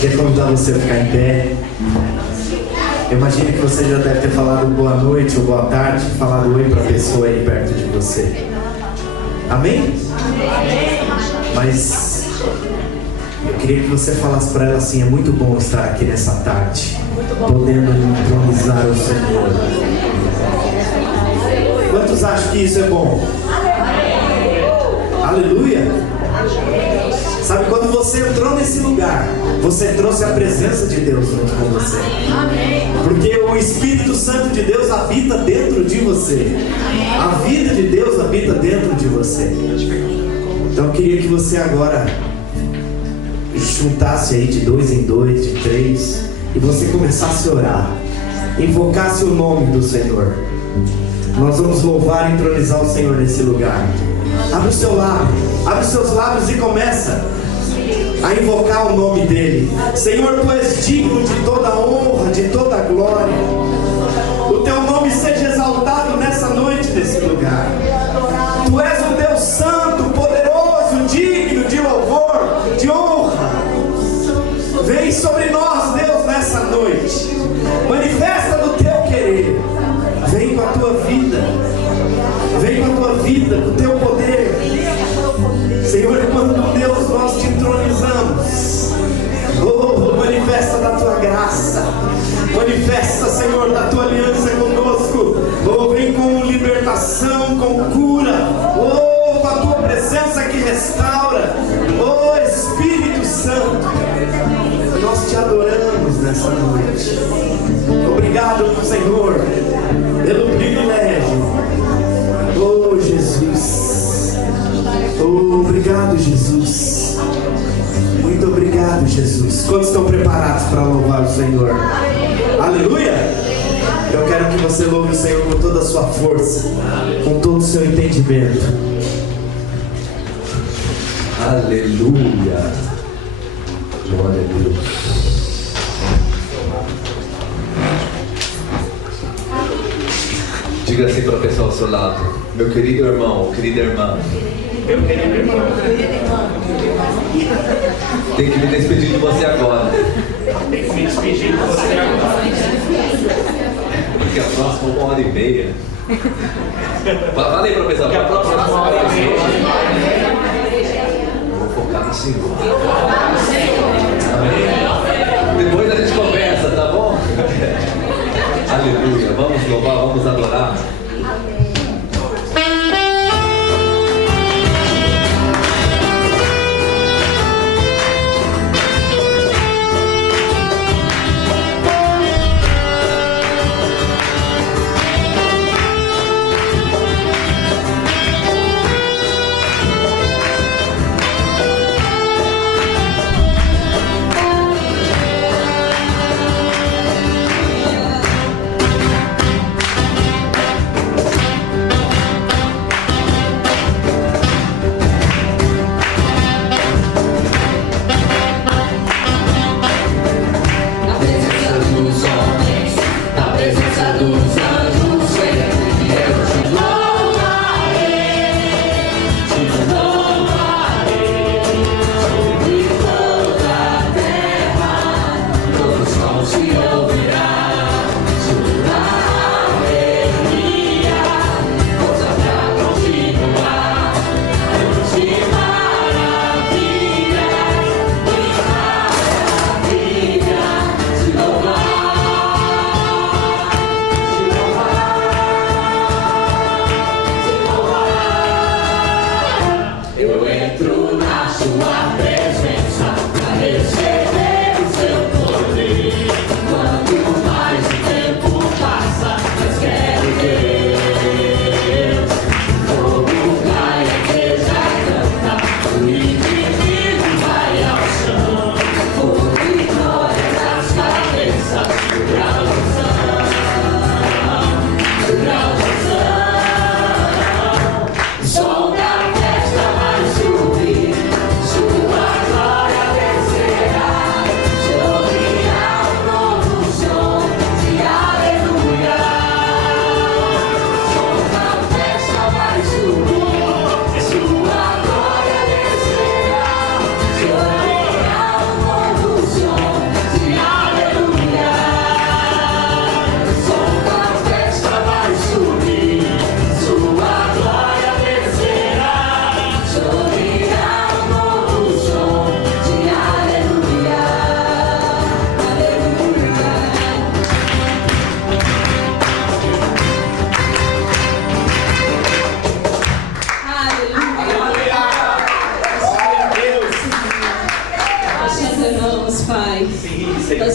Queria convidar você a ficar em pé. Eu imagino que você já deve ter falado boa noite ou boa tarde, falado oi para a pessoa aí perto de você. Amém? Mas eu queria que você falasse para ela assim: é muito bom estar aqui nessa tarde, podendo entronizar o Senhor. Quantos acham que isso é bom? Aleluia! Sabe, quando você entrou nesse lugar, você trouxe a presença de Deus junto com você. Porque o Espírito Santo de Deus habita dentro de você. A vida de Deus habita dentro de você. Então eu queria que você agora juntasse aí de 2 em 2, de 3, e você começasse a orar, invocasse o nome do Senhor. Nós vamos louvar e entronizar o Senhor nesse lugar. Abre o seu lábio, abre os seus lábios e começa a invocar o nome dele. Senhor, tu és digno de toda honra, de toda glória. O teu nome seja exaltado nessa noite, nesse lugar. Tu és um Deus santo, poderoso, digno de louvor, de honra. Vem sobre nós, Deus, nessa noite. Manifesta do teu querer. Vem com a tua vida. Vem com a tua vida, com o teu poder. Senhor, quando Deus nós te entronizamos, oh, manifesta da tua graça, manifesta, Senhor, da tua aliança conosco. Oh, vem com libertação, com cura, oh, com a tua presença que restaura. Oh, Espírito Santo, nós te adoramos nessa noite. Obrigado, Senhor, pelo privilégio. Oh, Jesus. Oh, obrigado, Jesus. Muito obrigado, Jesus. Quantos estão preparados para louvar o Senhor? Aleluia! Eu quero que você louve o Senhor com toda a sua força, com todo o seu entendimento. Aleluia! Glória a Deus. Diga assim para a pessoa ao seu lado: meu querido irmão, querida irmã. Meu querido irmão. Tem que me despedir de você agora. Tem que me despedir de você agora. Porque a próxima 1h30. Fala aí, professor. Porque a próxima 1h30. Vou focar no Senhor. Amém. Depois a gente conversa, tá bom? Aleluia. Vamos louvar, vamos adorar.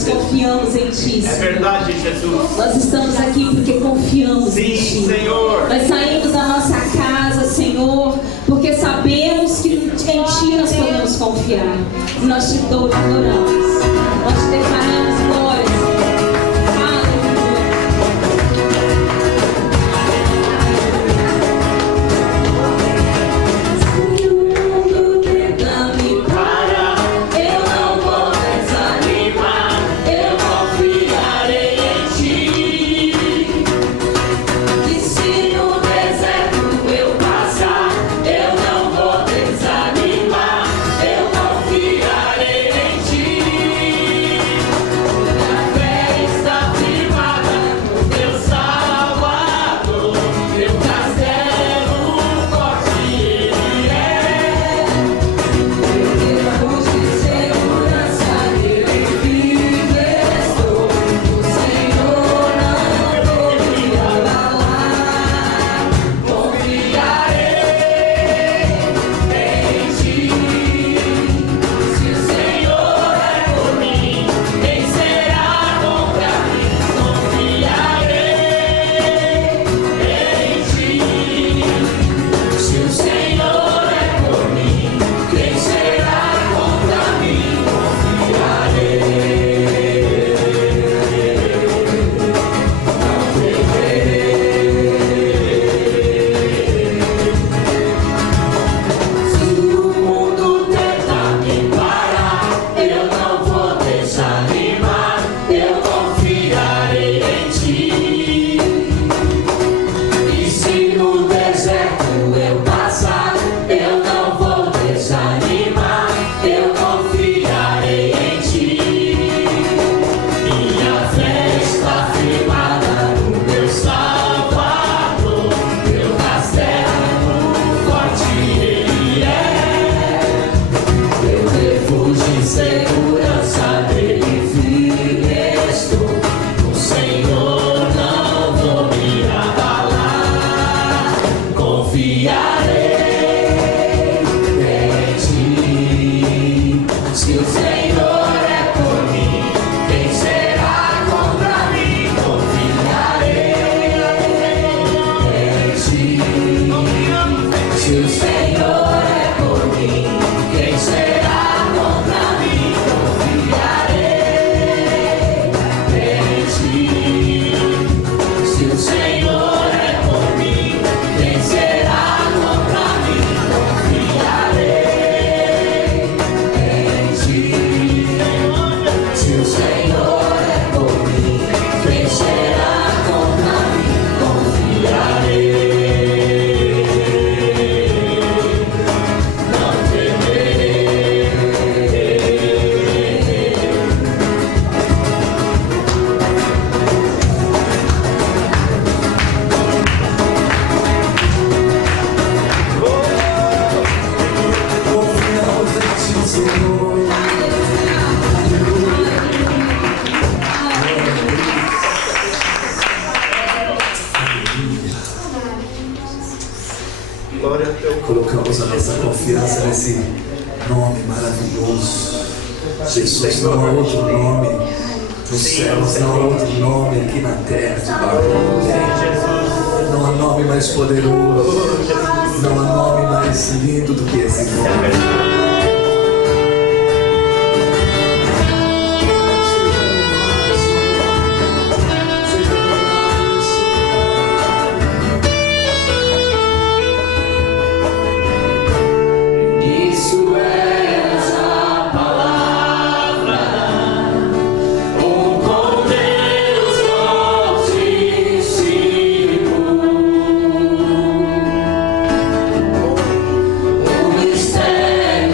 confiamos em Ti, Senhor. É verdade, Jesus. Nós estamos aqui porque confiamos em Ti. Sim, Senhor. Nós saímos da nossa casa, Senhor, porque sabemos que em Ti nós podemos confiar. E nós te adoramos. Nós te declaramos glória, Senhor. Aleluia. Se o mundo tenta me parar, eu não vou desanimar. Eu confiarei em Ti. E se no deserto eu passar, eu não vou desanimar. Eu confiarei em Ti. Minha fé está firmada no Teu Salvador. Meu castelo forte Ele é. Meu refúgio e segurança nele vivo estou. O Senhor não vou me abalar. Confiarei em Ti. Se o Senhor é por mim, quem será contra mim? Confiarei em Ti. Se o Senhor é por mim, quem será contra mim? Confiarei. Se o mundo tentar me parar, eu não vou desanimar. Eu confiarei em Ti. E se no deserto eu passar, eu não vou desanimar. Eu confiarei em Ti. Minha fé está firmada no Meu Salvador. Meu castelo forte Ele é. Meu refúgio e segurança nele firme estou. O Senhor não vou me abalar. Confiarei em Ti. Se o Senhor é por mim, quem será contra mim? Confiarei em Ti. Se o Senhor é por mim, quem será contra mim? Confiarei em Ti. Se o Senhor é por mim, quem será contra mim? Confiarei em Ti. Se o Senhor é por mim, quem será contra mim? Confiarei. Não temerei. Confiamos em Ti, Senhor. Glória a Teu. Colocamos a nossa confiança nesse nome maravilhoso. Jesus, não há outro nome nos céus, não há outro nome aqui na terra debaixo do céu. Não há nome mais poderoso, não há nome mais lindo do que esse nome. Isso é a palavra, com Deus altíssimo, o mistério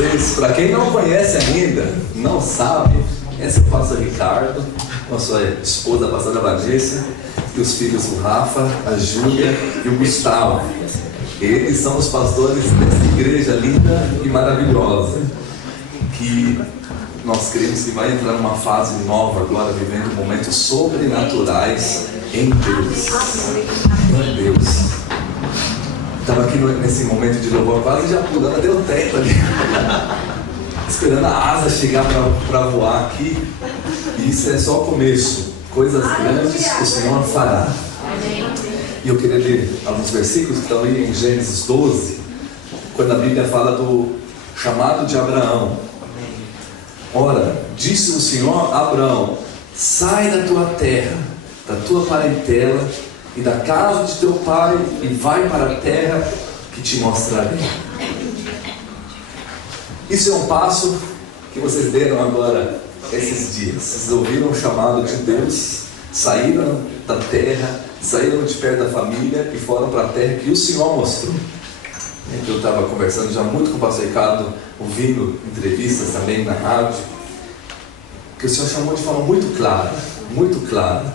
vocês, para quem não conhece ainda, não sabe, esse é o pastor Ricardo, com a sua esposa, a pastora Vanessa, e os filhos o Rafa, a Júlia e o Gustavo. Eles são os pastores dessa igreja linda e maravilhosa, que nós cremos que vai entrar numa fase nova agora, vivendo momentos sobrenaturais em Deus. Em Deus. Estava aqui nesse momento de louvor, quase já pulando até o teto ali, esperando a asa chegar para voar aqui. E isso é só o começo. Coisas grandes o Senhor fará. E eu queria ler alguns versículos que estão aí em Gênesis 12, quando a Bíblia fala do chamado de Abraão. Ora, disse o Senhor a Abraão: sai da tua terra, da tua parentela e da casa de teu pai, e vai para a terra que te mostrarei. Isso é um passo que vocês deram agora, esses dias. Vocês ouviram o chamado de Deus, saíram da terra, saíram de perto da família e foram para a terra que o Senhor mostrou. Eu estava conversando já muito com o pastor Ricardo, ouvindo entrevistas também na rádio, que o Senhor chamou de forma muito clara,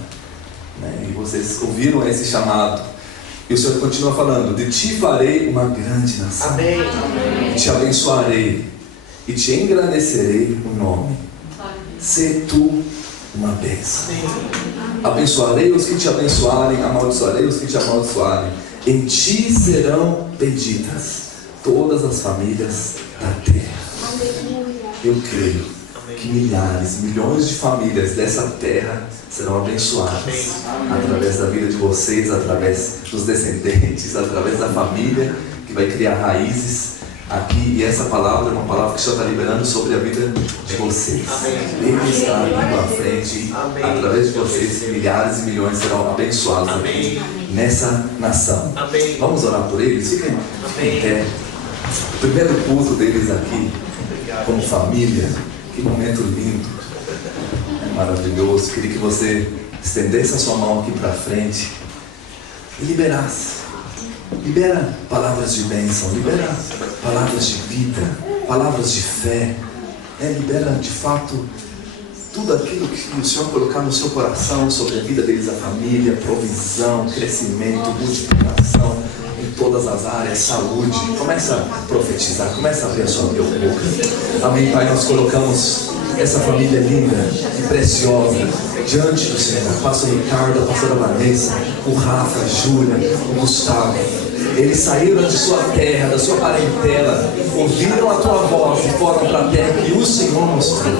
né? E vocês ouviram esse chamado. E o Senhor continua falando: de ti farei uma grande nação. Amém. E te abençoarei e te engrandecerei o nome. Sê tu uma bênção. Abençoarei os que te abençoarem, amaldiçoarei os que te amaldiçoarem. Em ti serão benditas todas as famílias da terra. Eu creio que milhares, milhões de famílias dessa terra serão abençoadas através da vida de vocês, através dos descendentes, através da família que vai criar raízes aqui. E essa palavra é uma palavra que o Senhor está liberando sobre a vida de vocês. Ele está indo à frente. Através de vocês, milhares e milhões serão abençoados aqui nessa nação. Vamos orar por eles? Fiquem em pé. O primeiro culto deles aqui, como família. Que momento lindo, maravilhoso. Queria que você estendesse a sua mão aqui para frente e liberasse. Libera palavras de bênção, libera palavras de vida, palavras de fé. Libera de fato tudo aquilo que o Senhor colocar no seu coração sobre a vida deles, a família, provisão, crescimento, multiplicação em todas as áreas, saúde. Começa a profetizar, começa a abrir a sua boca. Amém, Pai, nós colocamos essa família linda e preciosa diante do Senhor. O pastor Ricardo, a pastora Vanessa, o Rafa, a Júlia, o Gustavo. Eles saíram de sua terra, da sua parentela, ouviram a tua voz e foram para a terra que o Senhor mostrou.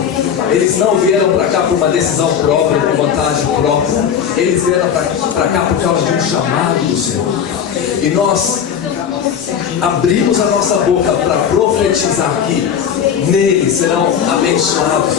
Eles não vieram para cá por uma decisão própria, por vontade própria. Eles vieram para cá por causa de um chamado do Senhor. E nós abrimos a nossa boca para profetizar aqui. Neles serão abençoados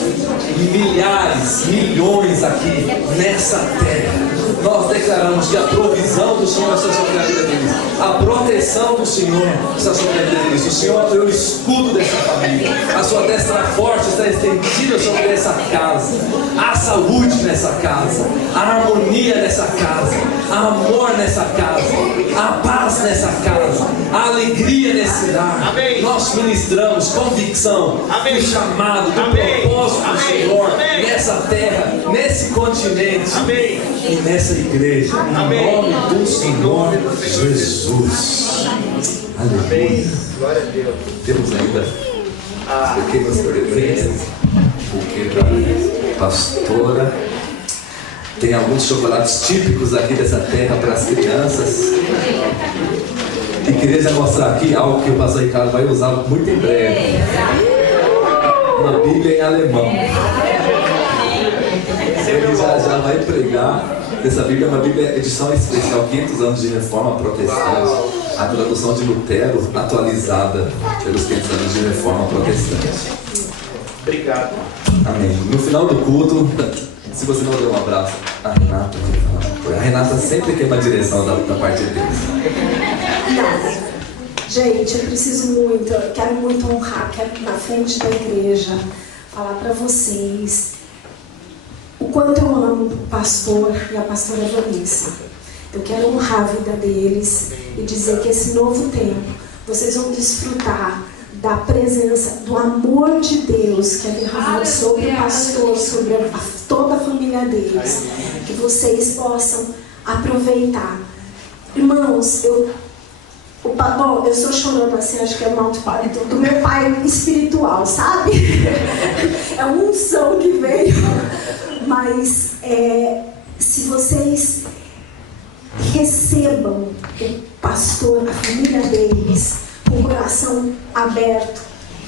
milhares, milhões aqui nessa terra. Nós declaramos que a provisão do Senhor está sobre a vida deles, a proteção do Senhor está sobre a vida deles. O Senhor é o escudo dessa família, a sua destra forte está estendida sobre essa casa. Há saúde nessa casa, há harmonia nessa casa, há amor nessa casa, há paz nessa casa, há alegria nesse lar. Amém. Nós ministramos convicção do chamado, do propósito do Senhor nessa terra, nesse continente. Amém. E nessa igreja, em nome do Senhor Jesus. Aleluia. Glória a Deus. Temos ainda pequenas presentes, porque da pastora tem alguns chocolates típicos aqui dessa terra para as crianças. E queria já mostrar aqui algo que o pastor Ricardo vai usar muito em breve. Uma Bíblia em alemão. Ele já vai pregar. Essa Bíblia é uma Bíblia edição especial, 500 anos de reforma protestante. A tradução de Lutero, atualizada pelos 500 anos de reforma protestante. Obrigado. Amém. No final do culto, se você não deu um abraço a Renata, a Renata sempre quer uma direção da parte de Deus. Gente, eu preciso muito, eu quero muito honrar, quero na frente da igreja falar para vocês o quanto eu amo o pastor e a pastora Vanessa. Eu quero honrar a vida deles e dizer que esse novo tempo vocês vão desfrutar da presença, do amor de Deus que é derramado sobre o pastor, sobre toda a família deles. Que vocês possam aproveitar. Irmãos, bom, eu estou chorando assim, acho que é mal do meu pai espiritual, sabe? É uma unção que veio. Mas se vocês recebam o pastor, a família deles, com o coração aberto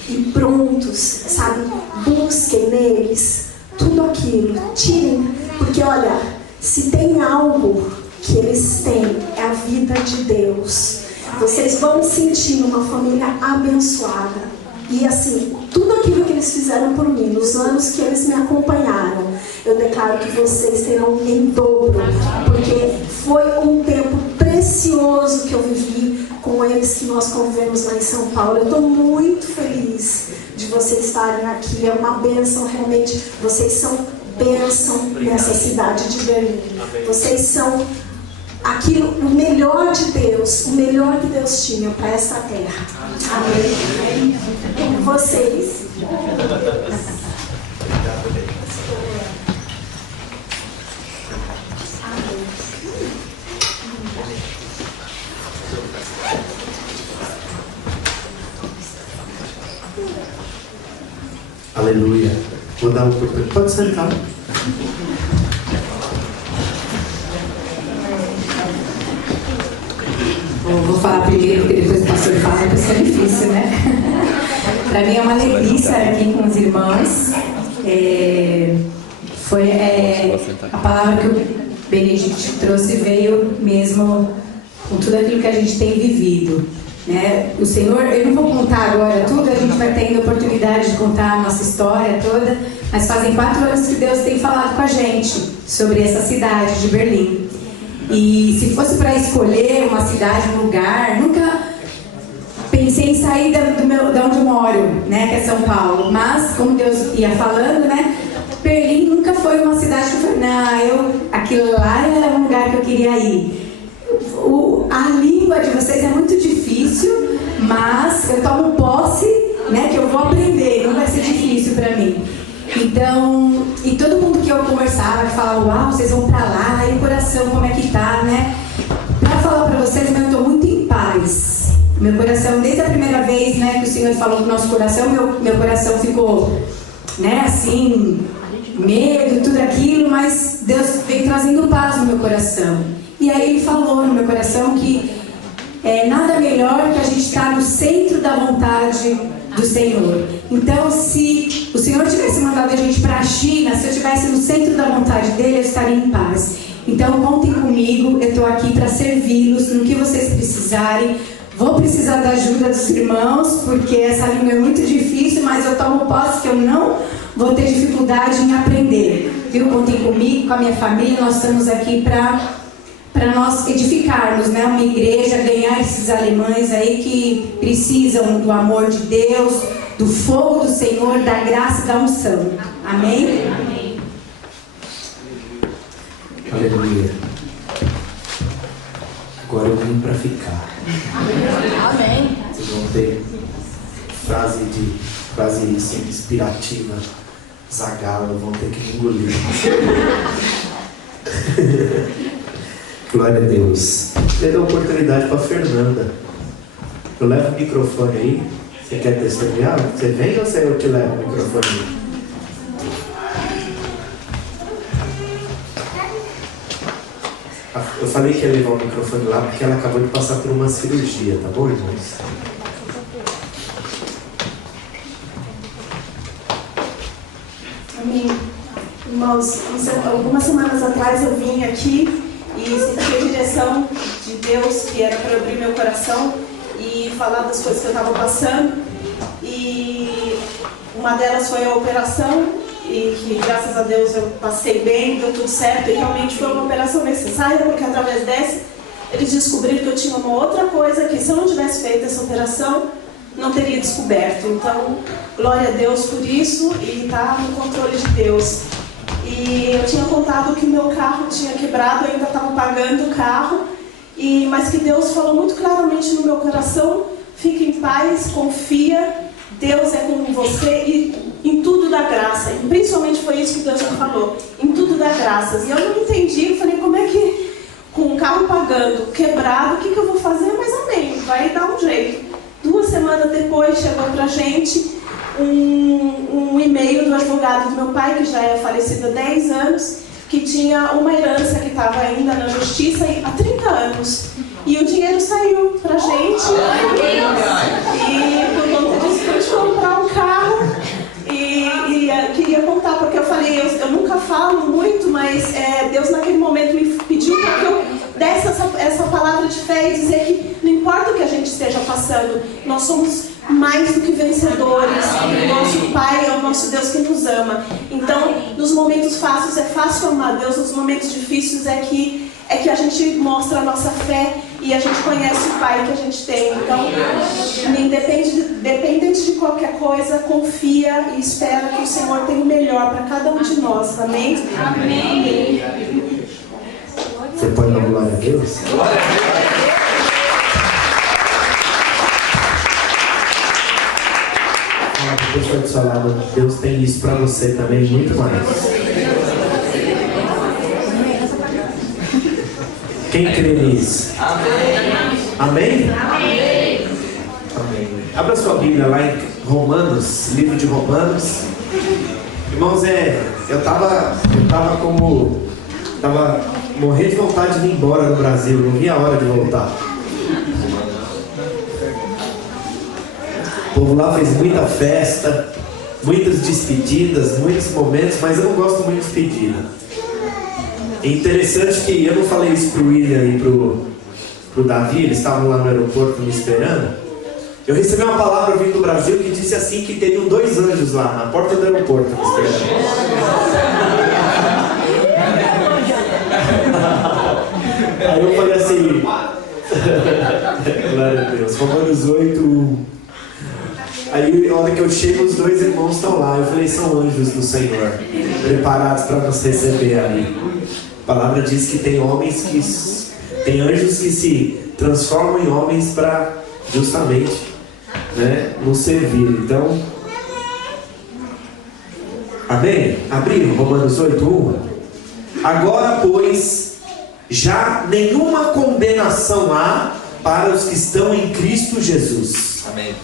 e prontos, sabe? Busquem neles tudo aquilo, tirem, porque olha, se tem algo que eles têm é a vida de Deus. Vocês vão sentir uma família abençoada. E assim, tudo aquilo que eles fizeram por mim, nos anos que eles me acompanharam, eu declaro que vocês terão em dobro, porque foi um tempo precioso que eu vivi com eles, que nós convivemos lá em São Paulo. Eu estou muito feliz de vocês estarem aqui, é uma bênção realmente. Vocês são bênção nessa cidade de Berlim. Vocês são aquilo, o melhor de Deus, o melhor que Deus tinha para essa terra. Amém? Vocês. Aleluia. Vou dar uma oportunidade. Pode sentar. Vou falar primeiro, porque depois o pastor fala, depois fica difícil, né? Para mim é uma alegria estar aqui com os irmãos. A palavra que o Benedito trouxe veio mesmo com tudo aquilo que a gente tem vivido, né? O Senhor, eu não vou contar agora tudo, a gente vai tendo oportunidade de contar a nossa história toda, mas fazem 4 anos que Deus tem falado com a gente sobre essa cidade de Berlim. E se fosse para escolher uma cidade, um lugar, nunca pensei em sair de onde eu moro, né, que é São Paulo. Mas, como Deus ia falando, né, Berlim nunca foi uma cidade que eu falei, não, aquilo lá era um lugar que eu queria ir. A língua de vocês é muito difícil, mas eu tomo posse, né, que eu vou aprender, não vai ser difícil para mim. Então, e todo mundo que eu conversava, que falava, uau, vocês vão pra lá, e o coração como é que tá, né? Pra falar pra vocês, eu tô muito em paz. Meu coração, desde a primeira vez, né, que o Senhor falou com o nosso coração, meu coração ficou, né, assim, medo, tudo aquilo, mas Deus veio trazendo paz no meu coração. E aí Ele falou no meu coração que nada melhor que a gente estar no centro da vontade do Senhor. Então, se o Senhor tivesse mandado a gente para a China, se eu estivesse no centro da vontade dele, eu estaria em paz. Então, contem comigo, eu estou aqui para servi-los no que vocês precisarem. Vou precisar da ajuda dos irmãos, porque essa língua é muito difícil, mas eu tomo posse que eu não vou ter dificuldade em aprender. Viu? Contem comigo, com a minha família, nós estamos aqui para nós edificarmos, né, uma igreja, ganhar esses alemães aí que precisam do amor de Deus, do fogo do Senhor, da graça e da unção. Amém? Amém. Aleluia. Agora eu vim para ficar. Amém. Vocês vão ter frase assim, inspirativa. Zagalo, vão ter que me engolir. Glória a Deus. Eu dou oportunidade para Fernanda. Eu levo o microfone aí. Você quer testemunhar? Você vem ou eu te levo o microfone? Eu falei que ia levar o microfone lá porque ela acabou de passar por uma cirurgia, tá bom, irmãos? Amém. Irmãos, algumas semanas atrás eu vim aqui e senti a direção de Deus, que era para abrir meu coração e falar das coisas que eu estava passando. E uma delas foi a operação, e que graças a Deus eu passei bem, deu tudo certo, e realmente foi uma operação necessária, porque através dessa eles descobriram que eu tinha uma outra coisa que, se eu não tivesse feito essa operação, não teria descoberto. Então, glória a Deus por isso, e está no controle de Deus. E eu tinha contado que o meu carro tinha quebrado, eu ainda estava pagando o carro, mas que Deus falou muito claramente no meu coração: fique em paz, confia, Deus é com você e em tudo dá graça. E principalmente foi isso que Deus me falou: em tudo dá graças. E eu não entendi, eu falei, como é que com o carro pagando, quebrado, o que eu vou fazer? Mas amém, vai dar um jeito. 2 semanas depois chegou pra gente um e-mail do advogado do meu pai, que já é falecido há 10 anos, que tinha uma herança que estava ainda na justiça há 30 anos. E o dinheiro saiu pra gente. E por conta disso, pude comprar um carro. E eu queria contar, porque eu falei, eu nunca falo muito, mas Deus naquele momento me pediu para que eu essa palavra de fé e dizer que não importa o que a gente esteja passando, nós somos mais do que vencedores. O nosso Pai é o nosso Deus que nos ama. Então, nos momentos fáceis é fácil amar Deus, nos momentos difíceis é que a gente mostra a nossa fé e a gente conhece o Pai que a gente tem. Então, independente de qualquer coisa, confia e espera que o Senhor tem o melhor para cada um de nós. Amém? Amém. Você pode dar glória a Deus? Glória a Deus. Depois do seu lado, Deus tem isso para você também, muito mais. Quem crê nisso? Amém? Amém? Amém. Abra sua Bíblia lá em Romanos, livro de Romanos. Irmãos, eu tava morrendo de vontade de vir embora do Brasil, não vi a hora de voltar. O povo lá fez muita festa, muitas despedidas, muitos momentos, mas eu não gosto muito de despedida. É interessante que eu não falei isso pro William e pro Davi, eles estavam lá no aeroporto me esperando. Eu recebi uma palavra vindo do Brasil que disse assim que teriam 2 anjos lá na porta do aeroporto me esperando. Aí eu falei assim, glória a Deus, Romanos 8:1. Aí, a hora que eu chego, os 2 irmãos estão lá. Eu falei, são anjos do Senhor, preparados para nos receber ali. A palavra diz que tem anjos que se transformam em homens para justamente, né, nos servir. Então, amém? Abriram Romanos 8:1. Agora, pois, já nenhuma condenação há para os que estão em Cristo Jesus. Amém.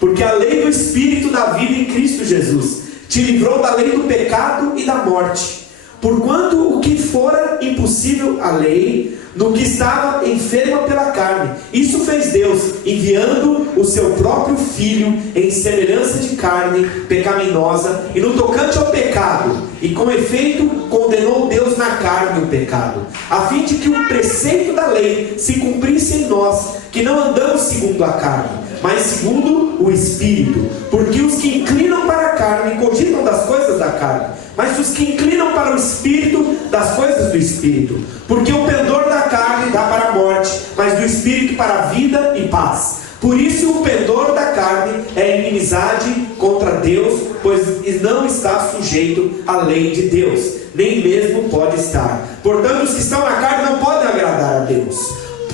Porque a lei do Espírito da vida em Cristo Jesus te livrou da lei do pecado e da morte. Porquanto o que fora impossível à lei, no que estava enferma pela carne, isso fez Deus, enviando o seu próprio Filho em semelhança de carne pecaminosa, e no tocante ao pecado, e com efeito condenou Deus na carne o pecado, a fim de que o preceito da lei se cumprisse em nós, que não andamos segundo a carne, mas segundo o Espírito. Porque os que inclinam para a carne cogitam das coisas da carne, mas os que inclinam para o Espírito, das coisas do Espírito. Porque o pendor da carne dá para a morte, mas do Espírito para a vida e paz. Por isso o pendor da carne é inimizade contra Deus, pois não está sujeito à lei de Deus, nem mesmo pode estar. Portanto, os que estão na carne não podem agradar a Deus.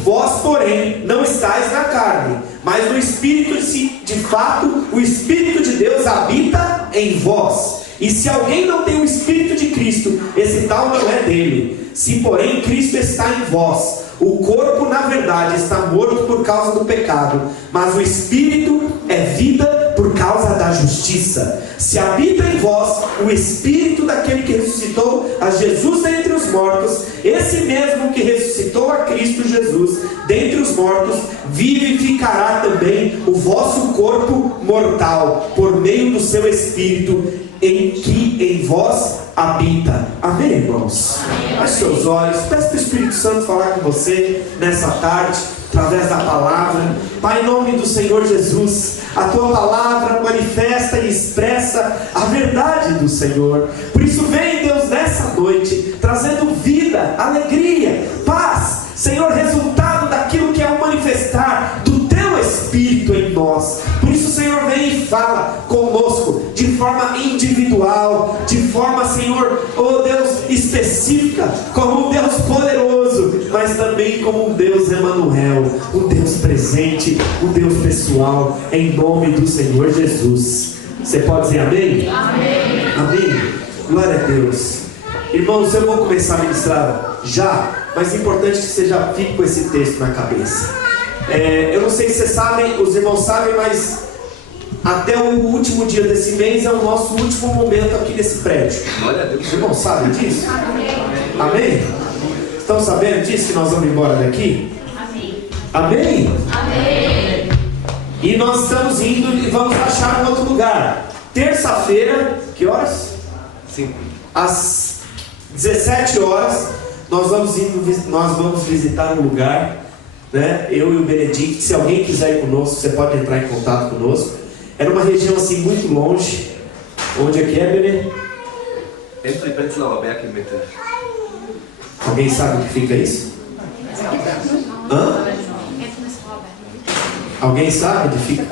Vós, porém, não estáis na carne, mas no Espírito, se de fato o Espírito de Deus habita em vós. E se alguém não tem o Espírito de Cristo, esse tal não é dele. Se porém Cristo está em vós, o corpo na verdade está morto por causa do pecado, mas o Espírito é vida por causa da justiça. Se habita em vós o Espírito daquele que ressuscitou a Jesus dentre os mortos, esse mesmo que ressuscitou a Cristo Jesus dentre os mortos, vivificará também o vosso corpo mortal, por meio do seu Espírito, em que em vós habita. Amém, irmãos? Feche seus olhos, peça para o Espírito Santo falar com você nessa tarde, através da palavra. Pai, em nome do Senhor Jesus, a tua palavra manifesta e expressa a verdade do Senhor. Por isso vem, Deus, nessa noite, trazendo vida, alegria, paz, Senhor, resultado daquilo que é o manifestar do teu Espírito em nós. Por isso, Senhor, vem e fala conosco de forma individual, de forma, Senhor, oh Deus, específica, como um Deus poderoso, mas também como um Deus Emanuel, um Deus presente, um Deus pessoal, em nome do Senhor Jesus. Você pode dizer amém? Amém. Amém. Glória a Deus. Irmãos, eu vou começar a ministrar já, mas é importante que você já fique com esse texto na cabeça. Eu não sei se vocês sabem, os irmãos sabem, mas até o último dia desse mês é o nosso último momento aqui nesse prédio. Glória a Deus. Os irmãos sabem disso? Amém? Estão sabendo disso, que nós vamos embora daqui? Amém? Amém? E nós estamos indo e vamos achar um outro lugar. Terça-feira, que horas? 5. Às 17 horas, nós vamos visitar um lugar, né? Eu e o Benedito. Se alguém quiser ir conosco, você pode entrar em contato conosco. É numa região assim muito longe. Onde é que é, Benê? Entre Prenzlauer Berg e Mitte. Alguém sabe onde fica isso? Hã? Alguém sabe onde fica?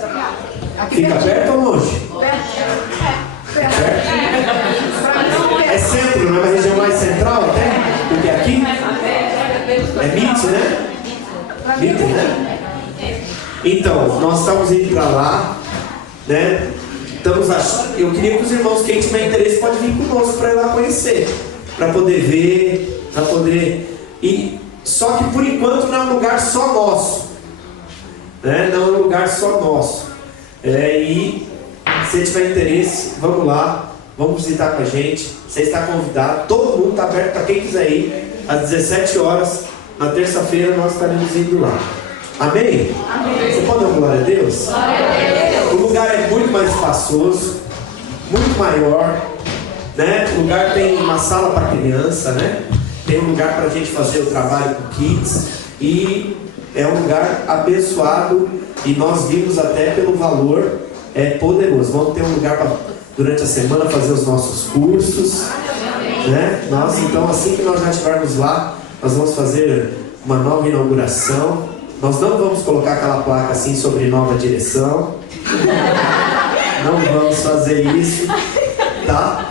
Fica perto ou longe? Perto. É centro, não é uma região mais central até? Porque aqui é Mitte, né? Mitte, né? Então, nós estamos indo para lá, né? Eu queria que os irmãos, quem tiver interesse, pode vir conosco para ir lá conhecer, para poder ver, para poder ir. Só que por enquanto não é um lugar só nosso, né? Não é um lugar só nosso. E se tiver interesse, vamos lá, vamos visitar com a gente. Você está convidado, todo mundo está aberto para quem quiser ir. Às 17 horas, na terça-feira, nós estaremos indo lá. Amém? Amém. Você pode dar glória a Deus? Glória a Deus. O lugar é muito mais espaçoso, muito maior, né? O lugar tem uma sala para criança, né? Tem um lugar para a gente fazer o trabalho com kids. E é um lugar abençoado. E nós vimos até pelo valor, é poderoso. Vamos ter um lugar para, durante a semana, fazer os nossos cursos, né? Então, assim que nós já estivermos lá, nós vamos fazer uma nova inauguração. Nós não vamos colocar aquela placa assim sobre nova direção. Não vamos fazer isso, tá?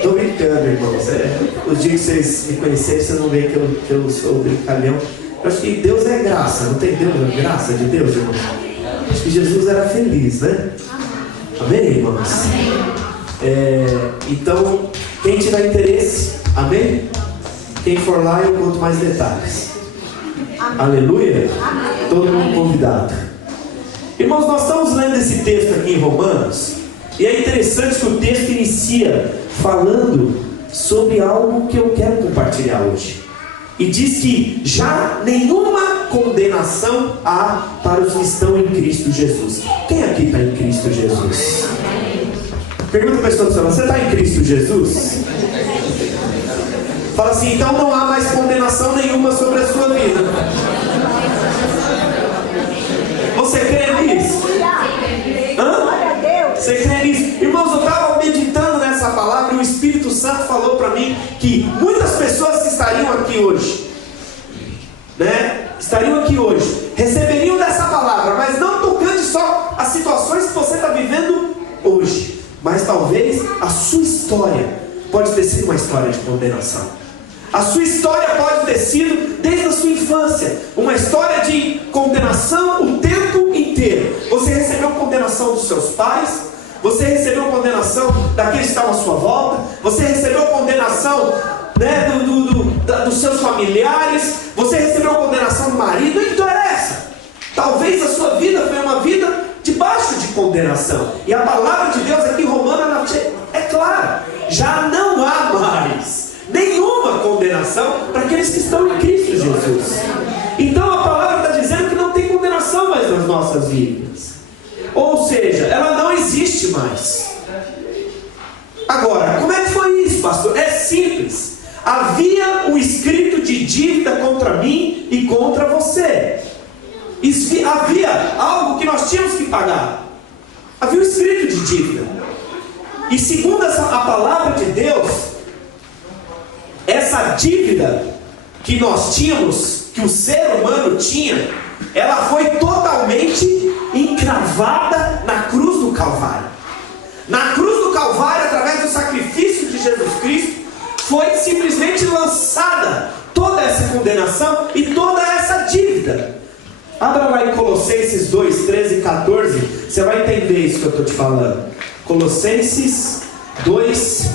Tô brincando, irmãos. Os dias que vocês me conhecerem, vocês vão ver que eu sou brincalhão. Eu acho que Deus é graça, não tem Deus, é graça de Deus, irmãos? Acho que Jesus era feliz, né? Amém, irmãos? Então, quem tiver interesse, amém? Quem for lá, eu conto mais detalhes. Amém. Aleluia? Amém. Todo mundo convidado. Irmãos, nós estamos lendo esse texto aqui em Romanos. E é interessante que o texto inicia falando sobre algo que eu quero compartilhar hoje. E diz que já nenhuma condenação há para os que estão em Cristo Jesus. Quem aqui está em Cristo Jesus? Pergunta para a pessoa do seu lado: você está em Cristo Jesus? Fala assim: então não há mais condenação nenhuma sobre a sua vida. Você crê nisso? Hã? Você crê nisso? Irmãos, eu estava meditando nessa palavra e o Espírito Santo falou para mim que muitas pessoas que estariam aqui hoje, né? Estariam aqui hoje, receberiam dessa palavra, mas não tocando só as situações que você está vivendo hoje, mas talvez a sua história pode ter sido uma história de condenação. A sua história pode ter sido, desde a sua infância, uma história de condenação o tempo inteiro. Você recebeu condenação dos seus pais, você recebeu condenação daqueles que estavam à sua volta, você recebeu condenação, né, dos seus familiares, você recebeu condenação do marido, não interessa. Talvez a sua vida foi uma vida debaixo de condenação. E a palavra de Deus aqui em Romanos é clara: já não há mais nenhuma condenação para aqueles que estão em Cristo Jesus. Então a palavra está dizendo que não tem condenação mais nas nossas vidas. Ou seja, ela não existe mais. Agora, como é que foi isso, pastor? É simples. Havia um escrito de dívida contra mim e contra você. Havia algo que nós tínhamos que pagar. Havia um escrito de dívida. E segundo a palavra de Deus, essa dívida que nós tínhamos, que o ser humano tinha, ela foi totalmente encravada na cruz do Calvário. Na cruz do Calvário, através do sacrifício de Jesus Cristo, foi simplesmente lançada toda essa condenação e toda essa dívida. Abra lá em Colossenses 2, 13 e 14, você vai entender isso que eu estou te falando. Colossenses 2,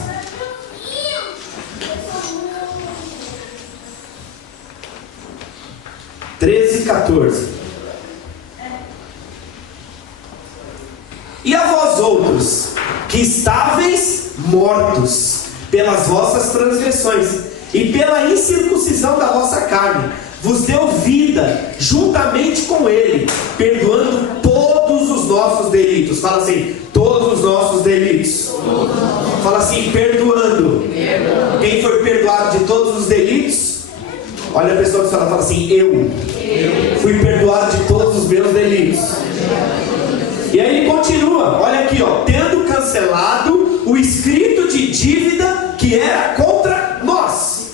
13 e 14. E a vós outros, que estáveis mortos pelas vossas transgressões e pela incircuncisão da vossa carne, vos deu vida juntamente com ele, perdoando todos os nossos delitos. Fala assim: todos os nossos delitos. Fala assim: perdoando. Quem foi perdoado de todos os delitos Olha a pessoa que fala assim: eu fui perdoado de todos os meus delitos. E aí ele continua, olha aqui, ó, tendo cancelado o escrito de dívida que era contra nós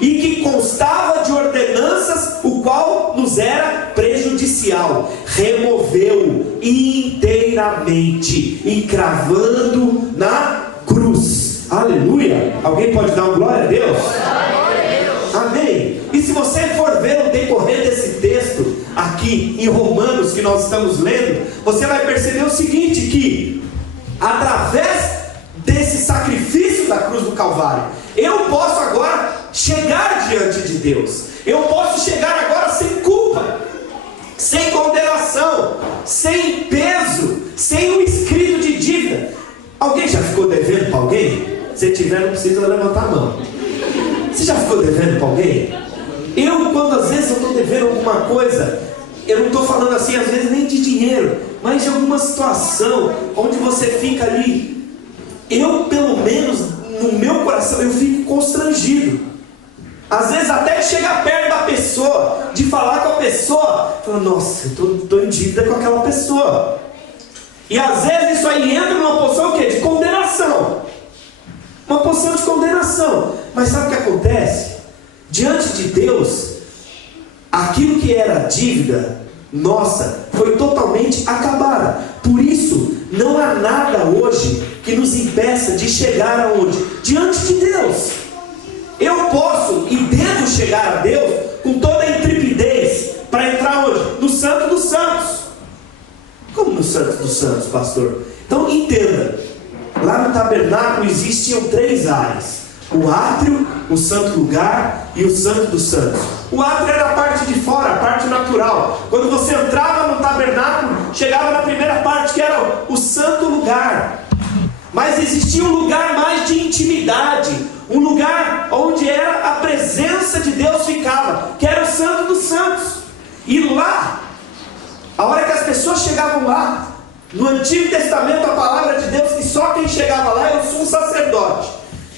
e que constava de ordenanças, o qual nos era prejudicial, removeu inteiramente, encravando na cruz. Aleluia! Alguém pode dar uma glória a Deus? Amém. E se você for ver o decorrer desse texto aqui em Romanos que nós estamos lendo, você vai perceber o seguinte, que através desse sacrifício da cruz do Calvário, eu posso agora chegar diante de Deus. Eu posso chegar agora sem culpa, sem condenação, sem peso, sem um escrito de dívida. Alguém já ficou devendo para alguém? Se tiver, não precisa levantar a mão. Você já ficou devendo para alguém? Quando às vezes eu estou devendo alguma coisa, eu não estou falando assim às vezes nem de dinheiro, mas de alguma situação onde você fica ali. Eu, pelo menos no meu coração, eu fico constrangido. Às vezes até chegar perto da pessoa, de falar com a pessoa, falar: nossa, eu estou em dívida com aquela pessoa. E às vezes isso aí entra numa posição o quê? De condenação. Uma posição de condenação. Mas sabe o que acontece? Diante de Deus, aquilo que era dívida nossa foi totalmente acabada. Por isso, não há nada hoje que nos impeça de chegar aonde? Diante de Deus. Eu posso e devo chegar a Deus com toda a intrepidez para entrar onde? No Santo dos Santos. Como no Santo dos Santos, pastor? Então entenda, lá no tabernáculo existiam 3 áreas: o átrio, o santo lugar e o santo dos santos. O átrio era a parte de fora, a parte natural. Quando você entrava no tabernáculo, chegava na primeira parte, que era o santo lugar. Mas existia um lugar mais de intimidade, um lugar onde era a presença de Deus ficava, que era o santo dos santos. E lá, a hora que as pessoas chegavam lá, no Antigo Testamento a palavra de Deus, que só quem chegava lá era o sumo sacerdote,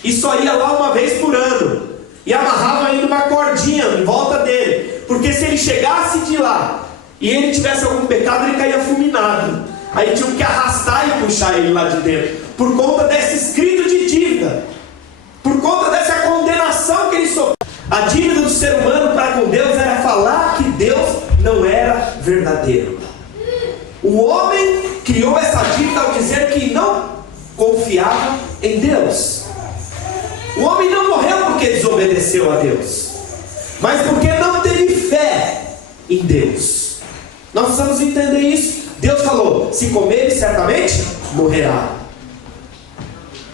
e só ia lá uma vez por ano, e amarrava ainda uma cordinha em volta dele, porque se ele chegasse de lá e ele tivesse algum pecado, ele caía fulminado. Aí tinham que arrastar e puxar ele lá de dentro, por conta desse escrito de dívida, por conta dessa condenação que ele sofreu. A dívida do ser humano para com Deus era falar que Deus não era verdadeiro. O homem criou essa dívida ao dizer que não confiava em Deus. O homem não morreu porque desobedeceu a Deus, mas porque não teve fé em Deus. Nós precisamos entender isso. Deus falou: se comer, certamente morrerá.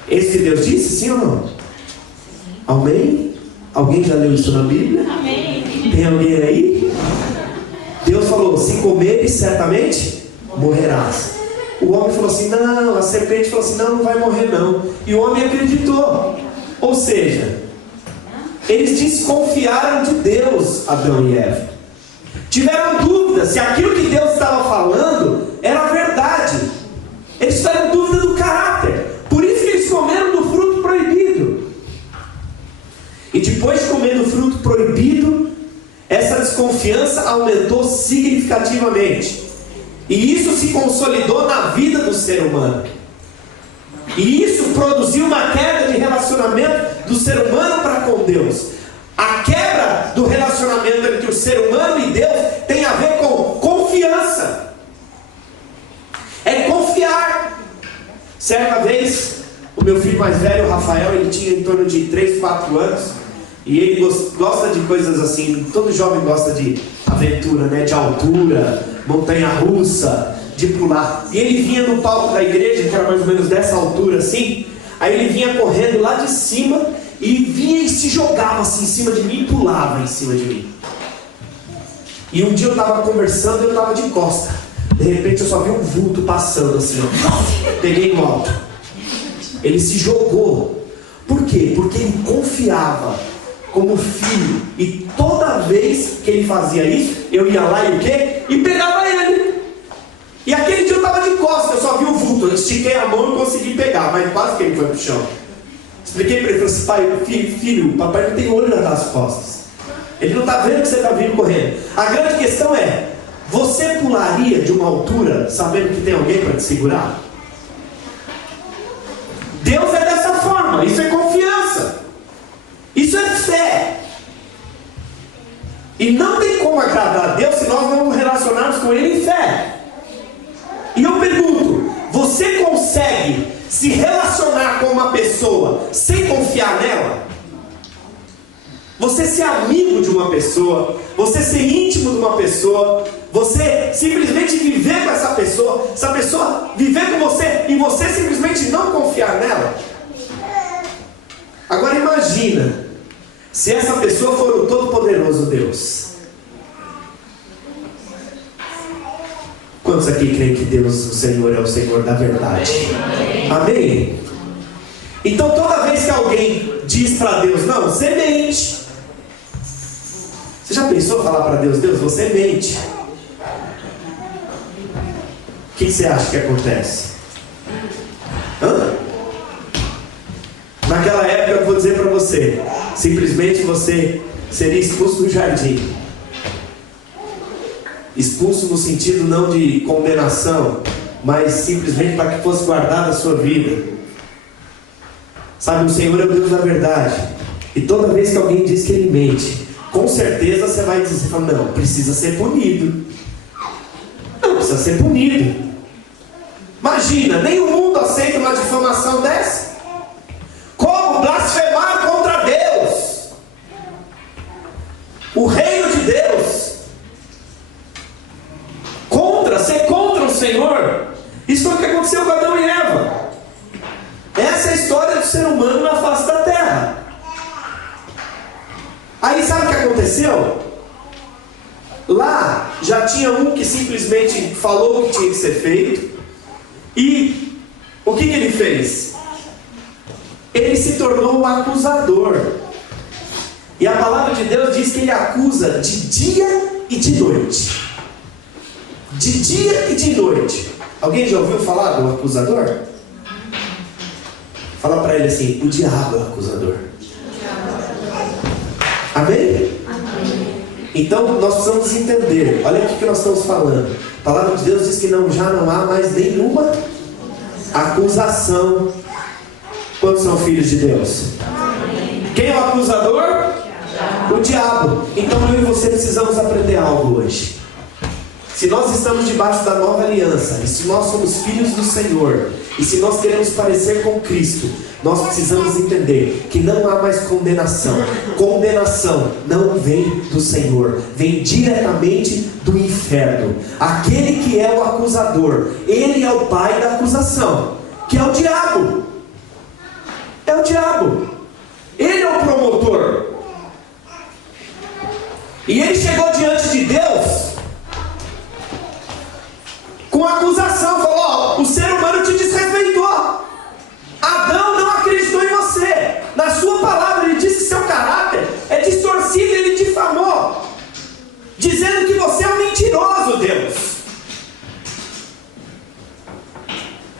Esse que Deus disse, sim ou não? Amém? Alguém já leu isso na Bíblia? Amém. Tem alguém aí? Deus falou: se comeres, certamente morrerás. O homem falou assim: não. A serpente falou assim: não, não vai morrer não. E o homem acreditou. Ou seja, eles desconfiaram de Deus, Adão e Eva. Tiveram dúvida se aquilo que Deus estava falando era verdade. Eles tiveram dúvida do caráter. Por isso que eles comeram do fruto proibido. E depois de comer do fruto proibido, essa desconfiança aumentou significativamente. E isso se consolidou na vida do ser humano. E isso produziu uma queda de relacionamento do ser humano para com Deus. A quebra do relacionamento entre o ser humano e Deus tem a ver com confiança. É confiar. Certa vez, o meu filho mais velho, o Rafael, ele tinha em torno de 3, 4 anos. E ele gosta de coisas assim. Todo jovem gosta de aventura, né? De altura, montanha-russa, de pular. E ele vinha no palco da igreja, que era mais ou menos dessa altura assim. Aí ele vinha correndo lá de cima e vinha e se jogava assim em cima de mim e pulava em cima de mim. E um dia eu estava conversando e eu estava de costa. De repente eu só vi um vulto passando assim, ó. Peguei no alto. Ele se jogou. Por quê? Porque ele confiava como filho. E toda vez que ele fazia isso, eu ia lá e o quê? E pegava ele. E aquele dia eu estava de costas, eu só vi o vulto. Eu estiquei a mão e consegui pegar, mas quase que ele foi pro chão. Expliquei para ele, falei assim: pai, filho, papai não tem olho nas costas. Ele não está vendo que você está vindo correndo. A grande questão é: você pularia de uma altura sabendo que tem alguém para te segurar? Deus é dessa forma. Isso é confiança. Isso é fé. E não tem como agradar a Deus se nós não nos relacionarmos com Ele em fé. E eu pergunto: você consegue se relacionar com uma pessoa sem confiar nela? Você ser amigo de uma pessoa, você ser íntimo de uma pessoa, você simplesmente viver com essa pessoa viver com você e você simplesmente não confiar nela? Agora imagina se essa pessoa for o Todo-Poderoso Deus. Quantos aqui creem que Deus, o Senhor, é o Senhor da verdade? Amém? Então toda vez que alguém diz para Deus: não, você mente. Você já pensou falar para Deus: Deus, você mente? O que você acha que acontece? Naquela época, eu vou dizer para você, simplesmente você seria expulso do jardim. Expulso no sentido não de condenação, mas simplesmente para que fosse guardada a sua vida. Sabe, o Senhor é o Deus da verdade. E toda vez que alguém diz que Ele mente, com certeza você vai dizer: não, precisa ser punido. Não, precisa ser punido. Imagina, nem o mundo aceita uma difamação dessa. Como blasfemar contra Deus, o reino de Deus, ser contra o Senhor? Isso foi o que aconteceu com Adão e Eva. Essa é a história do ser humano na face da terra. Aí sabe o que aconteceu? Lá já tinha um que simplesmente falou o que tinha que ser feito. E o que ele fez? Ele se tornou um acusador. E a palavra de Deus diz que ele acusa de dia e de noite. De dia e de noite. Alguém já ouviu falar do acusador? Fala para ele assim: o diabo é o acusador. Amém? Então nós precisamos entender. Olha o que nós estamos falando. A palavra de Deus diz que já não há mais nenhuma acusação. Quantos são filhos de Deus? Quem é o acusador? O diabo. Então eu e você precisamos aprender algo hoje. Se nós estamos debaixo da nova aliança, e se nós somos filhos do Senhor, e se nós queremos parecer com Cristo, nós precisamos entender que não há mais condenação. Condenação não vem do Senhor, vem diretamente do inferno. Aquele que é o acusador, ele é o pai da acusação, que é o diabo. É o diabo. Ele é o promotor. E ele chegou diante de Deus com acusação, falou: ó, o ser humano te desrespeitou. Adão não acreditou em você. Na sua palavra ele disse que seu caráter é distorcido, ele difamou, dizendo que você é um mentiroso, Deus.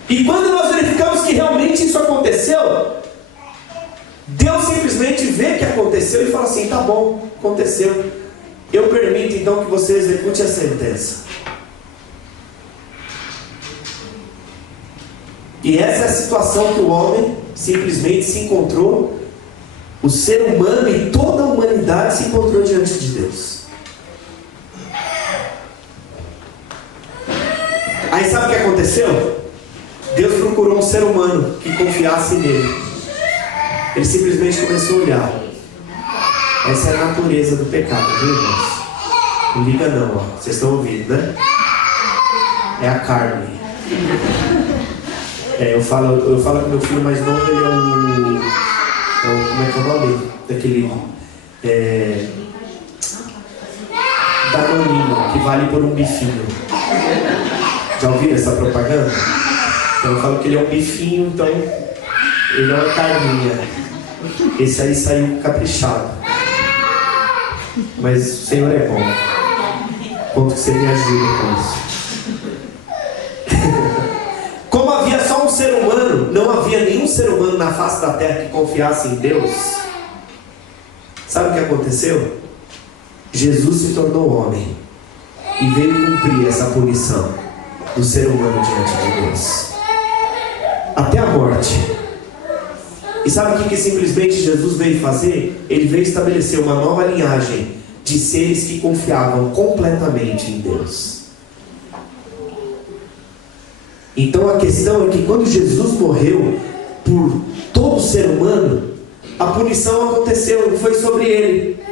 E quando nós verificamos que realmente isso aconteceu, Deus simplesmente vê que aconteceu e fala assim: tá bom, aconteceu, eu permito então que você execute a sentença. E essa é a situação que o homem simplesmente se encontrou. O ser humano e toda a humanidade se encontrou diante de Deus. Aí sabe o que aconteceu? Deus procurou um ser humano que confiasse nele. Ele simplesmente começou a olhar. Essa é a natureza do pecado, viu, irmãos? Não liga não, ó. Vocês estão ouvindo, né? É a carne. Eu falo com meu filho mais novo, ele é o como é que é o nome? Daquele Danoninho, que vale por um bifinho. Já ouviram essa propaganda? Então eu falo que ele é um bifinho, então ele é uma carninha. Esse aí saiu caprichado. Mas o Senhor é bom. Conto que você me ajuda com isso. Como havia só um ser humano, não havia nenhum ser humano na face da terra que confiasse em Deus. Sabe o que aconteceu? Jesus se tornou homem e veio cumprir essa punição do ser humano diante de Deus, até a morte. E sabe o que simplesmente Jesus veio fazer? Ele veio estabelecer uma nova linhagem de seres que confiavam completamente em Deus. Então a questão é que quando Jesus morreu por todo ser humano, a punição aconteceu e foi sobre ele.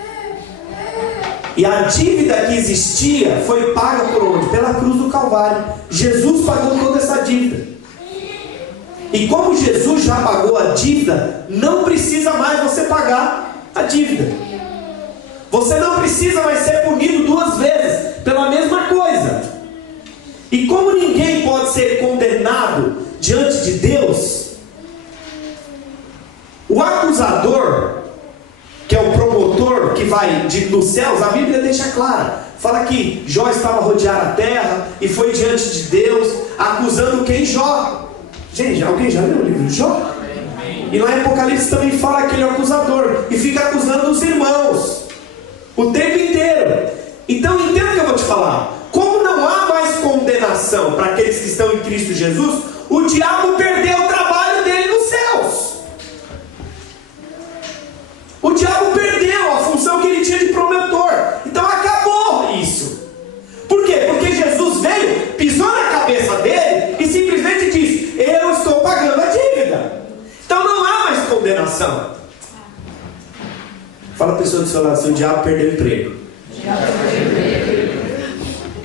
E a dívida que existia foi paga por onde? Pela cruz do Calvário. Jesus pagou toda essa dívida. E como Jesus já pagou a dívida, não precisa mais você pagar a dívida. Você não precisa mais ser punido 2 vezes pela mesma coisa. E como ninguém pode ser condenado diante de Deus, o acusador, que é o promotor que vai nos céus, a Bíblia deixa clara. Fala que Jó estava a rodear a terra e foi diante de Deus, acusando quem? Jó. Gente, alguém já leu o livro de Jó? E lá em Apocalipse também fala aquele acusador e fica acusando os irmãos o tempo inteiro. Então entenda o que eu vou te falar. Como não há mais condenação para aqueles que estão em Cristo Jesus, o diabo perdeu o trabalho dele nos céus. O diabo perdeu a função que ele tinha de promotor. Então acabou isso. Por quê? Porque Jesus veio, pisou na cabeça dele e simplesmente disse: eu estou pagando a dívida. Então não há mais condenação. Fala a pessoa do seu lado: se o diabo perdeu o emprego.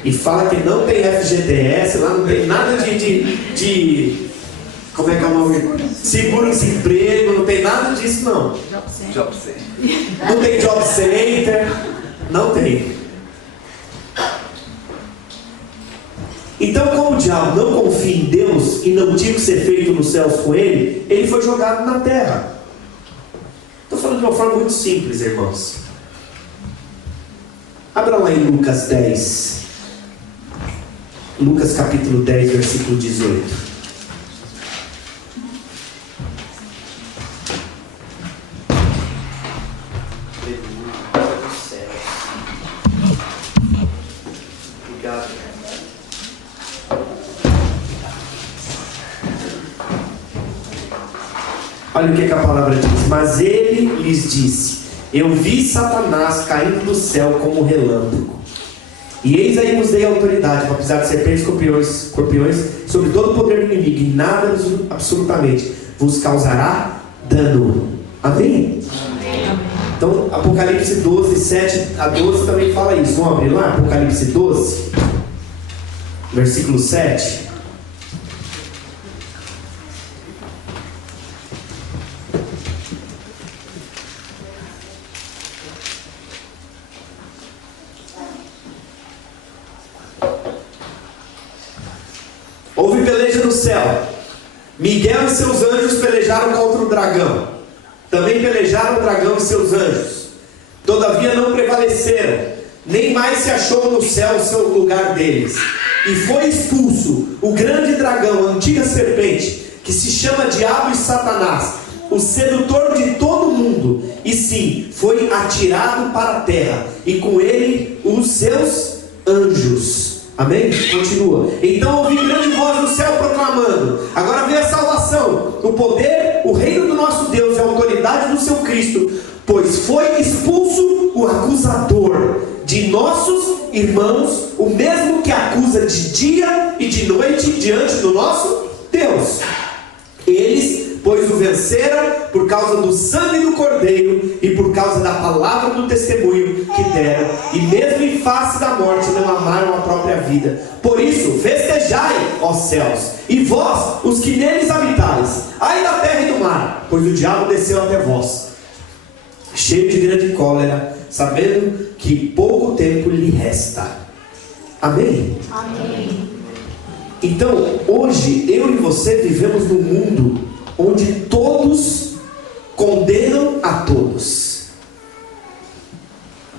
E fala que não tem FGTS, lá não tem nada de como é que é o nome? Seguro-desemprego, não tem nada disso não. Job Center. Não tem Job Center, não tem. Então, como o diabo não confia em Deus e não tinha que ser feito nos céus com ele, ele foi jogado na terra. Estou falando de uma forma muito simples, irmãos. Abra lá em Lucas 10. Lucas capítulo 10, versículo 18. Olha o que a palavra diz. Mas ele lhes disse: eu vi Satanás caindo do céu como um relâmpago. E eis aí vos dei autoridade para pisar de serpentes e escorpiões sobre todo o poder do inimigo, e nada absolutamente vos causará dano. Amém? Amém. Então Apocalipse 12, 7 a 12 também fala isso. Vamos abrir lá? Apocalipse 12, versículo 7. Houve peleja no céu. Miguel e seus anjos pelejaram contra o dragão. Também pelejaram o dragão e seus anjos. Todavia não prevaleceram, nem mais se achou no céu o seu lugar deles. E foi expulso o grande dragão, a antiga serpente, que se chama Diabo e Satanás, o sedutor de todo mundo. E sim, foi atirado para a terra, e com ele os seus anjos. Amém? Continua. Então ouvi grande voz do céu proclamando: agora vem a salvação, o poder, o reino do nosso Deus e a autoridade do seu Cristo, pois foi expulso o acusador de nossos irmãos, o mesmo que acusa de dia e de noite diante do nosso Deus. Eles, pois, o venceram por causa do sangue do Cordeiro e por causa da palavra do testemunho que deram, e mesmo em face da morte não amaram a própria vida. Por isso festejai, ó céus, e vós, os que neles habitais, ai da terra e do mar, pois o diabo desceu até vós, cheio de grande cólera, sabendo que pouco tempo lhe resta. Amém? Amém. Então, hoje, eu e você vivemos num mundo onde todos condenam a todos.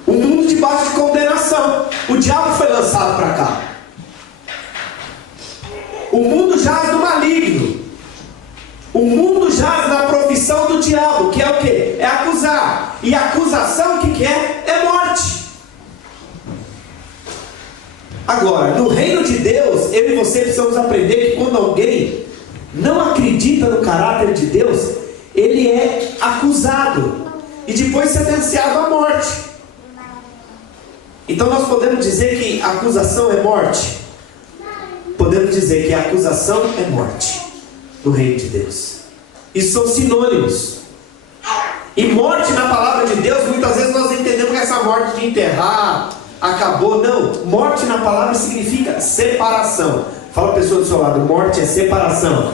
Um mundo debaixo de condenação. O diabo foi lançado para cá. O mundo jaz no maligno. O mundo jaz na profissão do diabo, que é o quê? É acusar. E a acusação, o que é? É morte. Agora, no reino de Deus, eu e você precisamos aprender que quando alguém não acredita no caráter de Deus, ele é acusado e depois sentenciado à morte. Então nós podemos dizer que a acusação é morte? Podemos dizer que a acusação é morte no reino de Deus. Isso são sinônimos. E morte na palavra de Deus, muitas vezes nós entendemos que essa morte de enterrar, acabou. Não, morte na palavra significa separação. Fala a pessoa do seu lado, morte é separação.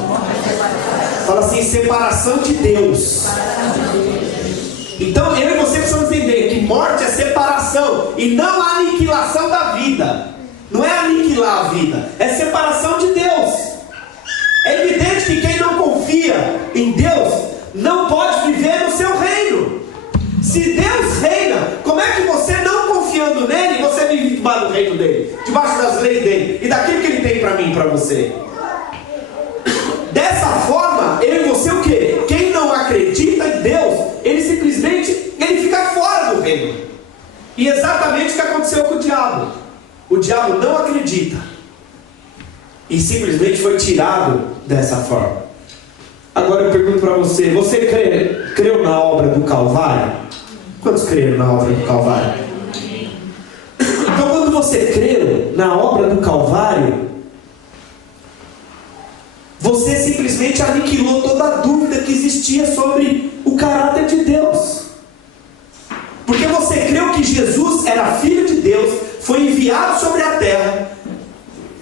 Fala assim, separação de Deus. Então eu e você precisamos entender que morte é separação e não a aniquilação da vida. Não é aniquilar a vida, é separação de Deus. É evidente que quem não confia em Deus não pode viver no seu reino. Se Deus reina, como é que você, não confiando nele, você vive debaixo do reino dele, debaixo das leis dele e daquilo que ele tem para mim e para você? Dessa forma, eu e você o quê? Quem não acredita em Deus, ele simplesmente fica fora do reino. E exatamente o que aconteceu com o diabo. O diabo não acredita e simplesmente foi tirado dessa forma. Agora eu pergunto para você, creu na obra do Calvário? Quantos creram na obra do Calvário? Então quando você creu na obra do Calvário, você simplesmente aniquilou toda a dúvida que existia sobre o caráter de Deus. Porque você creu que Jesus era filho de Deus, foi enviado sobre a terra,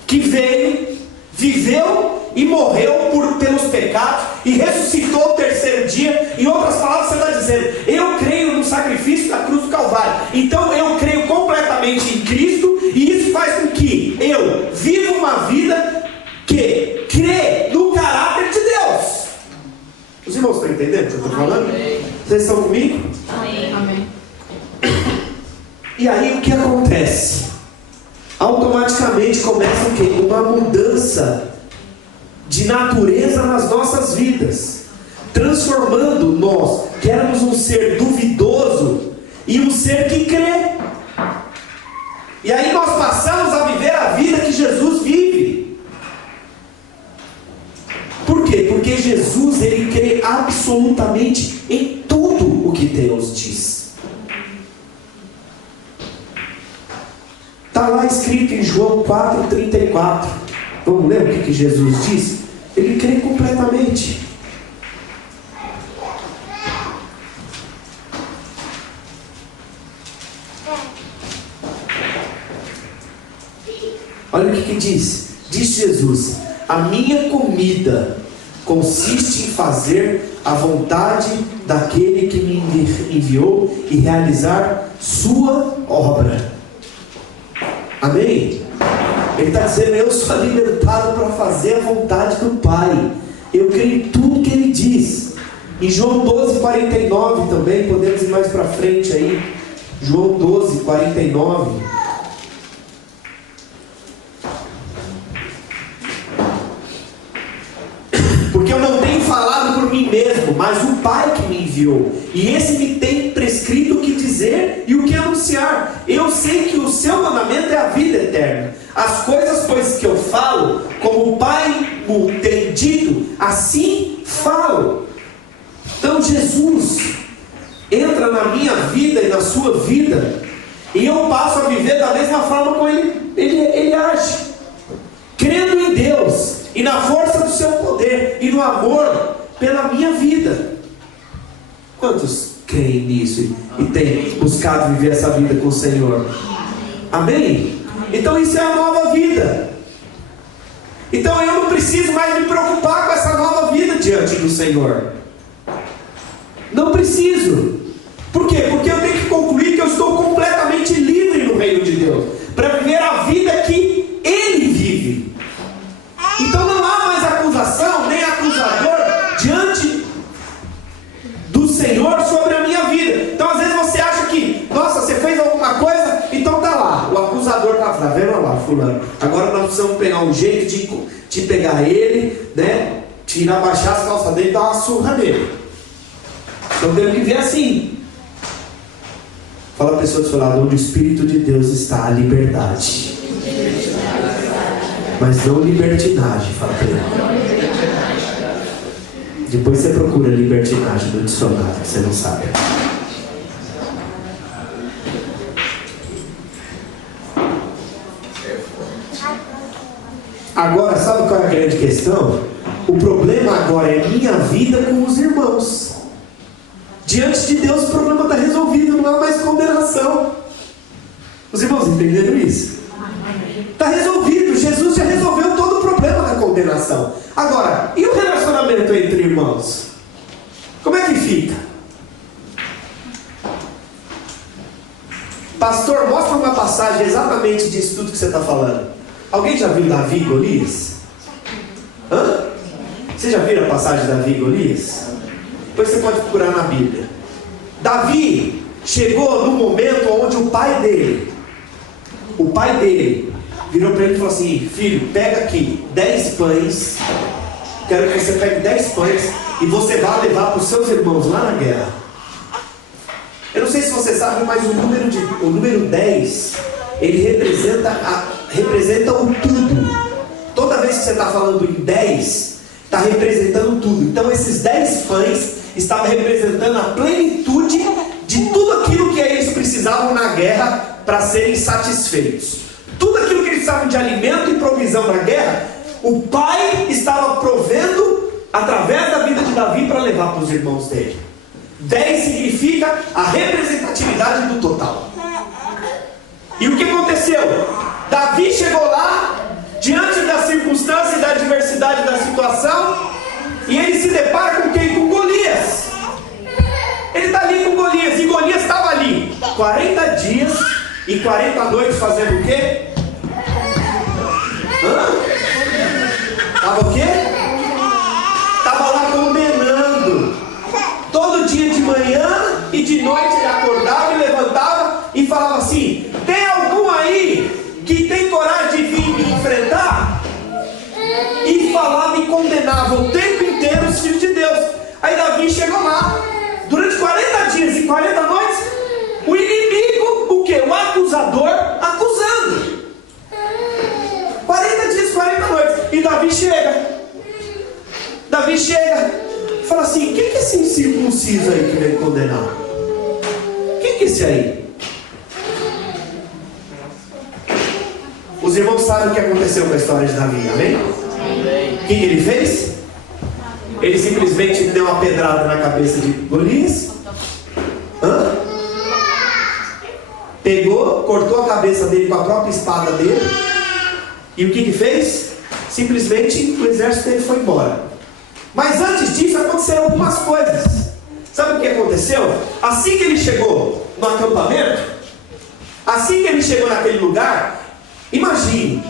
que veio, viveu e morreu pelos pecados e ressuscitou ao terceiro dia. Em outras palavras, você está dizendo, eu creio no sacrifício da cruz do Calvário. Então eu creio completamente em Cristo, e isso faz com que eu viva uma vida que crê no caráter de Deus. Os irmãos estão entendendo o que eu estou falando? Vocês estão comigo? Amém. E aí o que acontece? Automaticamente começa o quê? Uma mudança de natureza nas nossas vidas, transformando nós, que éramos um ser duvidoso, em um ser que crê. E aí nós passamos a viver a vida que Jesus vive. Por quê? Porque Jesus, ele crê absolutamente em tudo o que Deus diz. Está lá escrito em João 4,34. Vamos ler o que Jesus diz? Ele crê completamente. Olha o que diz. Diz Jesus: a minha comida consiste em fazer a vontade daquele que me enviou e realizar sua obra. Amém? Ele está dizendo, eu sou alimentado para fazer a vontade do Pai. Eu creio em tudo que Ele diz. Em João 12,49 também, podemos ir mais para frente aí. João 12,49. Porque eu não tenho falado por mim mesmo, mas o Pai que me enviou. E esse me tem prescrito o que dizer e o que anunciar. Eu sei que o seu mandamento é a vida eterna. As coisas, pois, que eu falo, como o Pai me tem dito, assim falo. Então Jesus entra na minha vida e na sua vida, e eu passo a viver da mesma forma como ele age, crendo em Deus e na força do seu poder e no amor pela minha vida. Quantos creem nisso e têm buscado viver essa vida com o Senhor? Amém? Então isso é a nova vida. Então eu não preciso mais me preocupar com essa nova vida diante do Senhor. Não preciso. Por quê? Porque eu tenho que concluir que eu estou completamente livre no reino de Deus, para viver a vida que Ele vive. Então não há mais acusação, nem acusador diante do Senhor sobre a minha vida. Então às vezes você acha que, nossa, você fez alguma coisa, então tá lá, o acusador tá vendo lá, fulano. Agora nós precisamos pegar um jeito de pegar ele, né? Tirar, baixar as calças dele e dar uma surra nele. Então temos que ver assim. Fala a pessoa do seu lado, onde o Espírito de Deus está, a liberdade. Mas não libertinagem, fala para ele. Depois você procura libertinagem no dicionário, você não sabe. Agora, sabe qual é a grande questão? O problema agora é minha vida com os irmãos. Diante de Deus o problema está resolvido, não há mais condenação. Os irmãos entenderam isso? Está resolvido, Jesus já resolveu todo o problema da condenação. Agora, e o relacionamento entre irmãos? Como é que fica? Pastor, mostra uma passagem exatamente disso tudo que você está falando. Alguém já viu Davi e Golias? Hã? Você já viu a passagem de Davi e Golias? Depois você pode procurar na Bíblia. Davi chegou no momento onde o pai dele virou para ele e falou assim: filho, pega aqui 10 pães, quero que você pegue 10 pães e você vá levar para os seus irmãos lá na guerra. Eu não sei se você sabe, mas o número 10, ele representa o tudo. Toda vez que você está falando em 10, está representando tudo. Então esses 10 pães estavam representando a plenitude de tudo aquilo que eles precisavam na guerra para serem satisfeitos. Tudo aquilo que eles precisavam de alimento e provisão na guerra, o pai estava provendo através da vida de Davi para levar para os irmãos dele. 10 significa a representatividade do total. E o que aconteceu? Davi chegou lá, diante da circunstância e da adversidade da situação, e ele se depara com quem? Com Golias. Ele está ali com Golias, e Golias estava ali 40 dias e 40 noites fazendo o quê? Estava o quê? Estava lá condenando. Todo dia de manhã e de noite ele acordava e levantava e falava assim: tem algum aí que tem coragem de vir me enfrentar? E falava e condenava o tempo inteiro os filhos de Deus. Aí Davi chegou lá, durante 40 dias e 40 noites, o inimigo, o que? O acusador acusando. 40 dias e 40 noites. E Davi chega e fala assim: quem que é esse incircunciso aí que veio condenar? Quem que é esse aí? Os irmãos sabem o que aconteceu com a história de Davi, amém? O que ele fez? Ele simplesmente deu uma pedrada na cabeça de Golias. Pegou, cortou a cabeça dele com a própria espada dele. E o que fez? Simplesmente o exército dele foi embora. Mas antes disso aconteceram algumas coisas. Sabe o que aconteceu? Assim que ele chegou no acampamento, assim que ele chegou naquele lugar, imagine,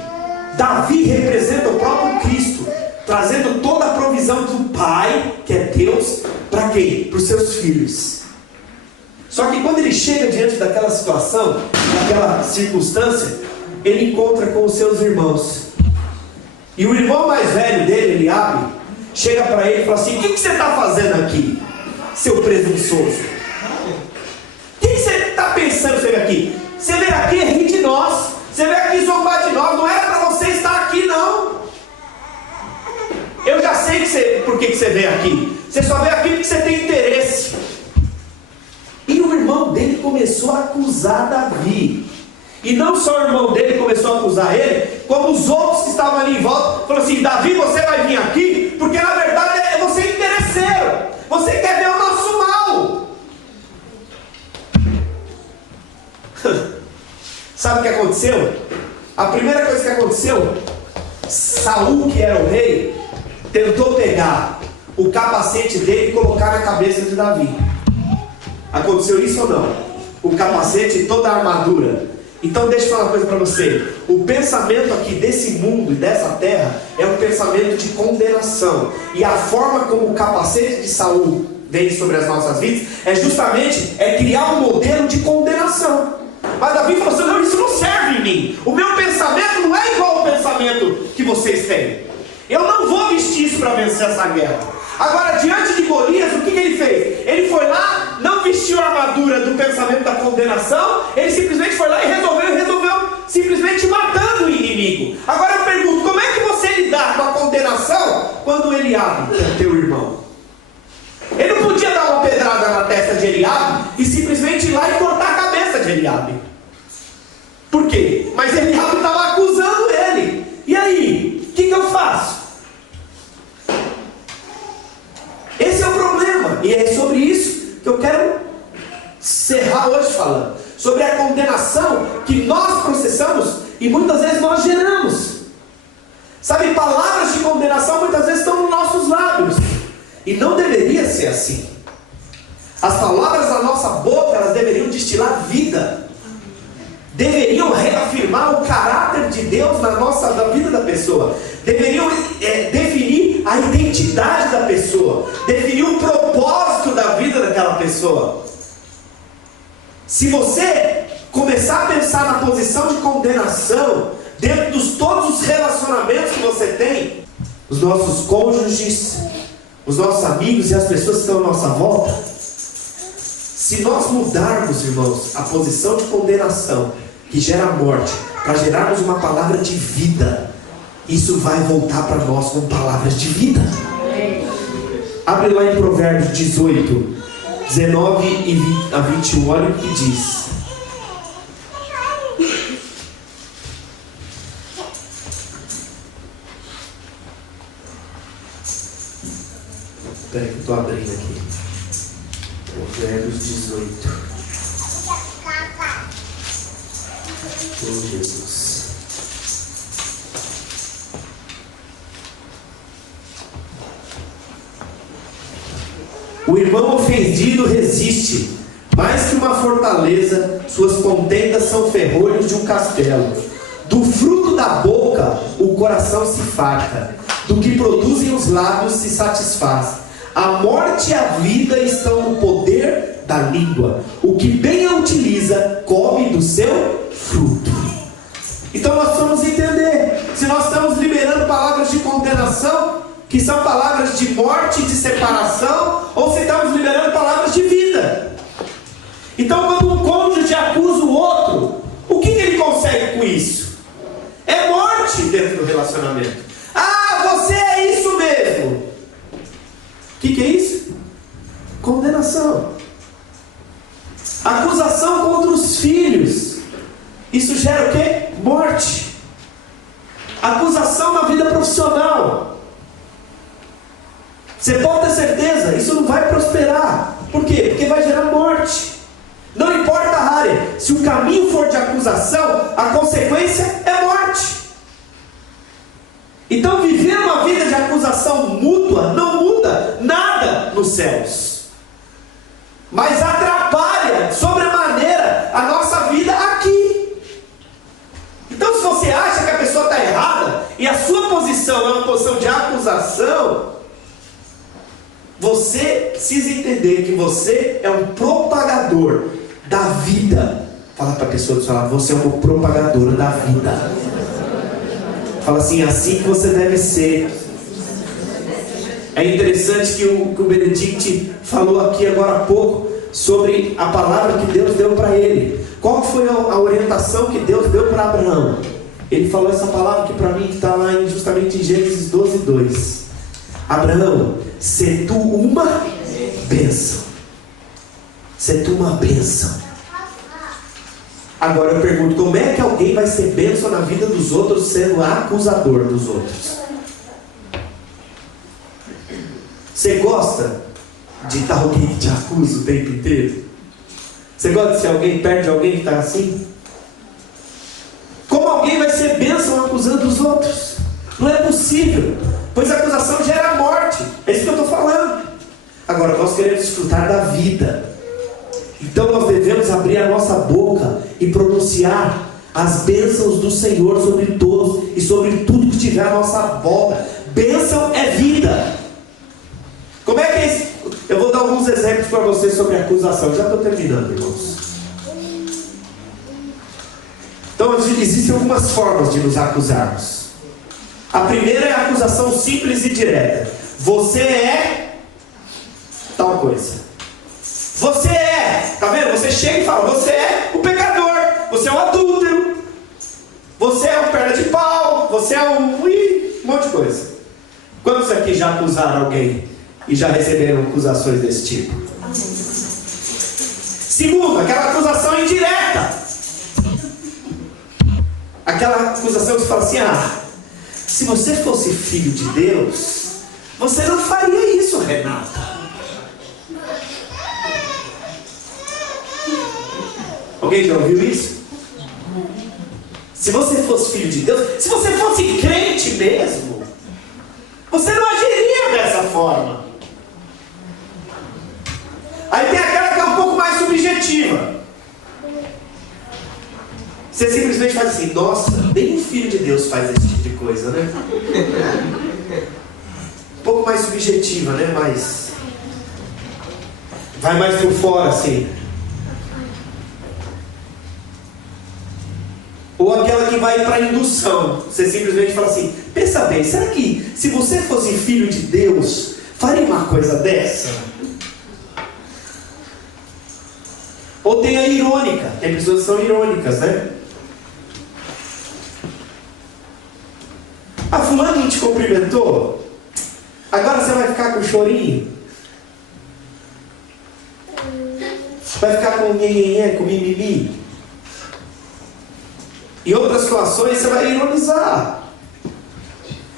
Davi representa o próprio Cristo, trazendo toda a provisão do Pai, que é Deus, para quem? Para os seus filhos. Só que quando ele chega diante daquela situação, daquela circunstância, ele encontra com os seus irmãos. E o irmão mais velho dele, Eliabe, chega para ele e fala assim: o que você está fazendo aqui, seu presunçoso? O que você está pensando você veio aqui? Você veio aqui rir de nós, você veio aqui zombar de nós, não era para você estar aqui não. Eu já sei por que você veio aqui. Você só veio aqui porque você tem interesse. E o irmão dele começou a acusar Davi. E não só o irmão dele começou a acusar ele, como os outros que estavam ali em volta, falaram assim: Davi, você vai vir aqui porque na verdade você é interesseiro, você quer ver o nosso mal. Sabe o que aconteceu? A primeira coisa que aconteceu, Saul, que era o rei, tentou pegar o capacete dele e colocar na cabeça de Davi. Aconteceu isso ou não? O capacete e toda a armadura. Então deixa eu falar uma coisa para você. O pensamento aqui desse mundo e dessa terra é um pensamento de condenação. E a forma como o capacete de Saul vem sobre as nossas vidas é justamente criar um modelo de condenação. Mas Davi falou assim: não, isso não serve em mim. O meu pensamento não é igual ao pensamento que vocês têm. Eu não vou vestir isso para vencer essa guerra. Agora, diante de Golias, o que ele fez? Ele foi lá, não vestiu a armadura do pensamento da condenação, ele simplesmente foi lá e resolveu simplesmente matando inimigo. Agora eu pergunto, como é que você lidar com a condenação quando Eliabe é teu irmão? Ele não podia dar uma pedrada na testa de Eliabe e simplesmente ir lá e cortar a cabeça de Eliabe. Por quê? Mas Eliabe estava acusando ele. E aí? O que eu faço? Esse é o problema. E é sobre isso que eu quero encerrar hoje falando. Sobre a condenação que nós processamos e muitas vezes nós geramos. Sabe, palavras de condenação muitas vezes estão nos nossos lábios. E não deveria ser assim. As palavras da nossa boca, elas deveriam destilar vida. Deveriam reafirmar o caráter de Deus na vida da pessoa. Deveriam definir a identidade da pessoa. Definir o propósito da vida daquela pessoa. Se você começar a pensar na posição de condenação, dentro de todos os relacionamentos que você tem, os nossos cônjuges, os nossos amigos e as pessoas que estão à nossa volta, se nós mudarmos, irmãos, a posição de condenação que gera morte, para gerarmos uma palavra de vida, isso vai voltar para nós com palavras de vida. Abre lá em Provérbios 18, 19 a 21, olha o que diz. Espera que eu estou abrindo aqui. Provérbios 18. Oh, Jesus. O irmão ofendido resiste, mais que uma fortaleza, suas contendas são ferrolhos de um castelo. Do fruto da boca o coração se farta, do que produzem os lábios se satisfaz. A morte e a vida estão no poder da língua. O que bem a utiliza, come do seu fruto. Então nós precisamos entender, se nós estamos liberando palavras de condenação, que são palavras de morte e de separação, ou se estamos liberando palavras de vida. Então quando um cônjuge acusa o outro, o que ele consegue com isso? É morte dentro do relacionamento. Ah, você é isso mesmo. O que é isso? Condenação. Acusação contra os filhos. Isso gera o quê? Morte. Acusação na vida profissional. Você pode ter certeza, isso não vai prosperar. Por quê? Porque vai gerar morte. Não importa a área. Se o caminho for de acusação, a consequência é morte. Então viver uma vida de acusação mútua não muda nada nos céus, mas atrapalha sobremaneira a nossa vida aqui. Então se você acha que a pessoa está errada e a sua posição é uma posição de acusação, você precisa entender que você é um propagador da vida. Fala para a pessoa do seu lado, você é uma propagadora da vida. Fala assim, assim que você deve ser. É interessante que o Benedict falou aqui agora há pouco sobre a palavra que Deus deu para ele. Qual foi a orientação que Deus deu para Abraão? Ele falou essa palavra que para mim está lá justamente em Gênesis 12:2. Abraão, se tu uma bênção. Se tu uma bênção. Agora eu pergunto, como é que alguém vai ser bênção na vida dos outros sendo acusador dos outros? Você gosta de estar alguém que te acusa o tempo inteiro? Você gosta de ser alguém perto de alguém que está assim? Como alguém vai ser bênção acusando os outros? Não é possível, pois a acusação gera morte. É isso que eu estou falando. Agora nós queremos desfrutar da vida. Então nós devemos abrir a nossa boca e pronunciar as bênçãos do Senhor sobre todos e sobre tudo que tiver à nossa volta. Bênção é vida. Como é que é isso? Eu vou dar alguns exemplos para vocês sobre acusação. Já estou terminando, irmãos. Então existem algumas formas de nos acusarmos. A primeira é a acusação simples e direta. Você é tal coisa. Você é, tá vendo? Você chega e fala, você é o pecador, você é o adúltero, você é o perna de pau, você é um monte de coisa. Quantos aqui já acusaram alguém e já receberam acusações desse tipo? Segundo, aquela acusação indireta. Aquela acusação que você fala assim: se você fosse filho de Deus, você não faria isso, Renata. Alguém já ouviu isso? Se você fosse filho de Deus, se você fosse crente mesmo, você não agiria dessa forma. Aí tem aquela que é um pouco mais subjetiva. Você simplesmente faz assim: nossa, nem o filho de Deus faz esse tipo de coisa, né? Um pouco mais subjetiva, né? Mas vai mais por fora, assim. Ou aquela que vai para a indução. Você simplesmente fala assim: pensa bem, será que se você fosse filho de Deus, faria uma coisa dessa? Ou tem a irônica. Tem pessoas que são irônicas, né? Fulano não te cumprimentou? Agora você vai ficar com chorinho? Vai ficar com nhenhenhé, com mimimi? Em outras situações você vai ironizar.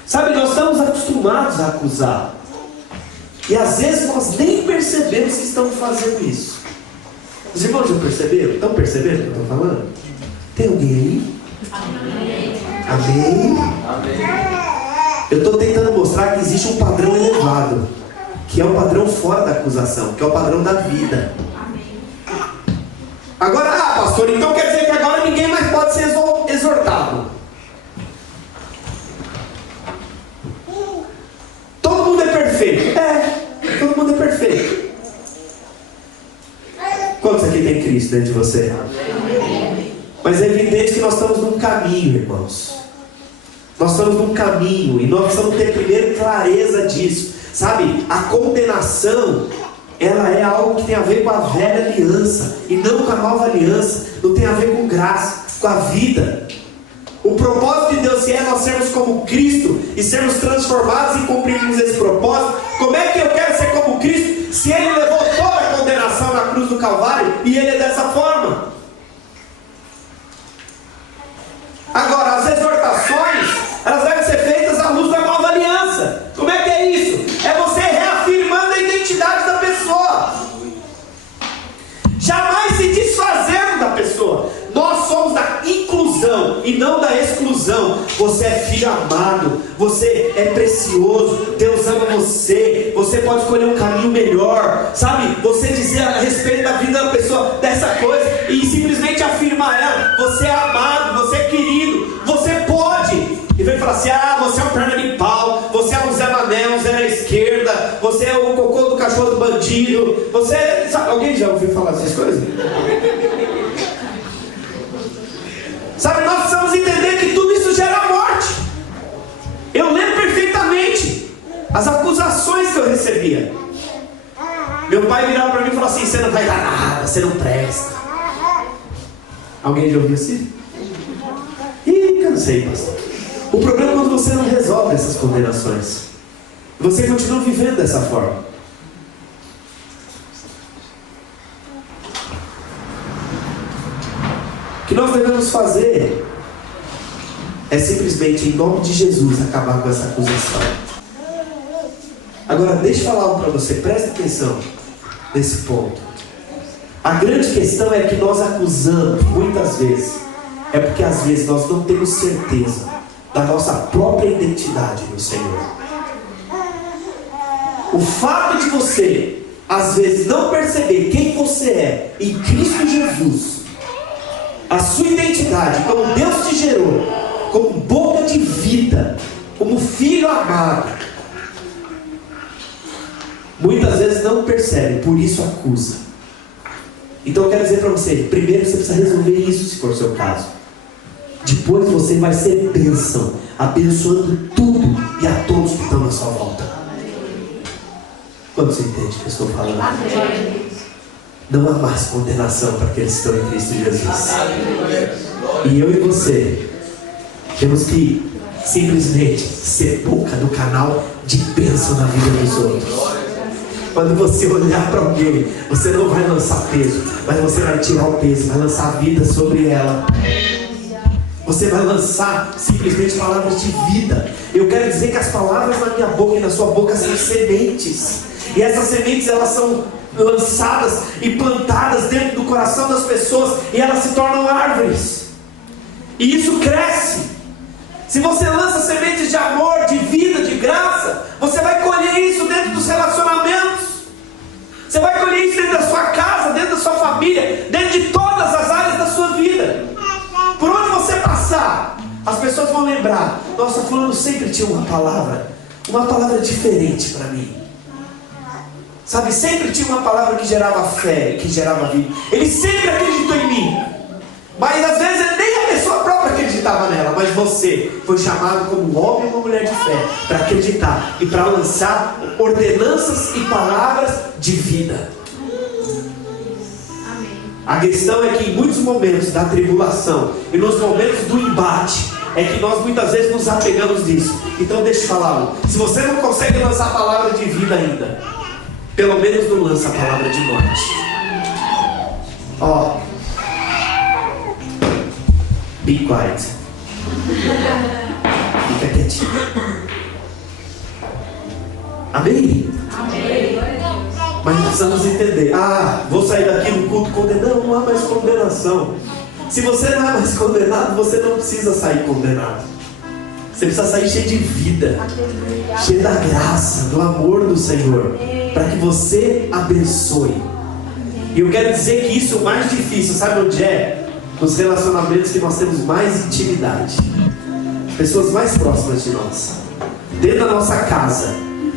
Sabe, nós estamos acostumados a acusar. E às vezes nós nem percebemos que estamos fazendo isso. Os irmãos já perceberam? Estão percebendo o que eu estou falando? Tem alguém aí? Amém. Amém? Amém. Eu estou tentando mostrar que existe um padrão elevado, que é o padrão fora da acusação, que é o padrão da vida. Agora, pastor, então quer dizer que agora ninguém mais pode ser exortado. Todo mundo é perfeito. Todo mundo é perfeito. Quantos aqui tem Cristo dentro de você? Mas é evidente que nós estamos num caminho, irmãos. Nós estamos num caminho e nós precisamos ter primeiro clareza disso. Sabe, a condenação, ela é algo que tem a ver com a velha aliança e não com a nova aliança. Não tem a ver com graça, com a vida. O propósito de Deus, se é nós sermos como Cristo e sermos transformados e cumprirmos esse propósito, como é que eu quero ser como Cristo se Ele levou toda a condenação na cruz do Calvário e Ele é dessa forma? Agora, as exortações, elas devem ser feitas à luz da nova aliança. Como é que é isso? É você reafirmando a identidade da pessoa, jamais se desfazendo da pessoa. Nós somos da inclusão e não da exclusão. Você é filho amado, você é precioso, Deus ama você, você pode escolher um caminho melhor, sabe? Você dizer a respeito da vida da pessoa dessa coisa e simplesmente afirmar ela: você é amado, você é querido, você pode. E vem falar assim: você é um perna de pau, você é um Zé Mané, um Zé na esquerda, você é o cocô do cachorro do bandido, você... Sabe, alguém já ouviu falar essas coisas? Sabe, nós precisamos entender que tudo isso gera morte. Eu lembro perfeitamente as acusações que eu recebia. Meu pai virava para mim e falou assim: você não vai dar nada, você não presta. Alguém já ouviu assim? Ih, cansei, pastor. O problema é quando você não resolve essas condenações. Você continua vivendo dessa forma. O que nós devemos fazer é simplesmente, em nome de Jesus, acabar com essa acusação. Agora, deixa eu falar algo para você, presta atenção nesse ponto. A grande questão é que nós acusamos muitas vezes, é porque às vezes nós não temos certeza da nossa própria identidade no Senhor. O fato de você, às vezes, não perceber quem você é em Cristo Jesus, a sua identidade, como Deus te gerou, como boca de vida, como filho amado, muitas vezes não percebe, por isso acusa. Então eu quero dizer para você: primeiro você precisa resolver isso, se for o seu caso. Depois você vai ser bênção, abençoando tudo e a todos que estão na sua volta. Quando você entende o que eu estou falando? Não há mais condenação para aqueles que estão em Cristo Jesus. E eu e você temos que simplesmente ser boca do canal de bênção na vida dos outros. Quando você olhar para alguém, você não vai lançar peso, mas você vai tirar o peso, vai lançar a vida sobre ela. Você vai lançar simplesmente palavras de vida. Eu quero dizer que as palavras na minha boca e na sua boca são sementes. E essas sementes, elas são lançadas e plantadas dentro do coração das pessoas, e elas se tornam árvores. E isso cresce. Se você lança sementes de amor, de vida, de graça, você vai colher isso dentro dos relacionamentos. Você vai colher isso dentro da sua casa, dentro da sua família, dentro de todas as áreas da sua vida. Por onde você passar, as pessoas vão lembrar: nossa, fulano sempre tinha uma palavra diferente para mim. Sabe, sempre tinha uma palavra que gerava fé, que gerava vida. Ele sempre acreditou em mim. Mas às vezes nem a pessoa própria acreditava nela. Mas você foi chamado como um homem ou uma mulher de fé para acreditar e para lançar ordenanças e palavras de vida. A questão é que em muitos momentos da tribulação e nos momentos do embate, é que nós muitas vezes nos apegamos nisso. Então deixa eu falar algo. Se você não consegue lançar a palavra de vida ainda, pelo menos não lança a palavra de morte. Ó, be quiet. Fica quietinho. Amém? Amém. Mas precisamos entender: vou sair daqui no culto condenado. Não há mais condenação. Se você não é mais condenado, você não precisa sair condenado. Você precisa sair cheio de vida, cheio da graça, do amor do Senhor, para que você abençoe. E eu quero dizer que isso é o mais difícil, sabe onde é? Nos relacionamentos que nós temos mais intimidade, pessoas mais próximas de nós, dentro da nossa casa,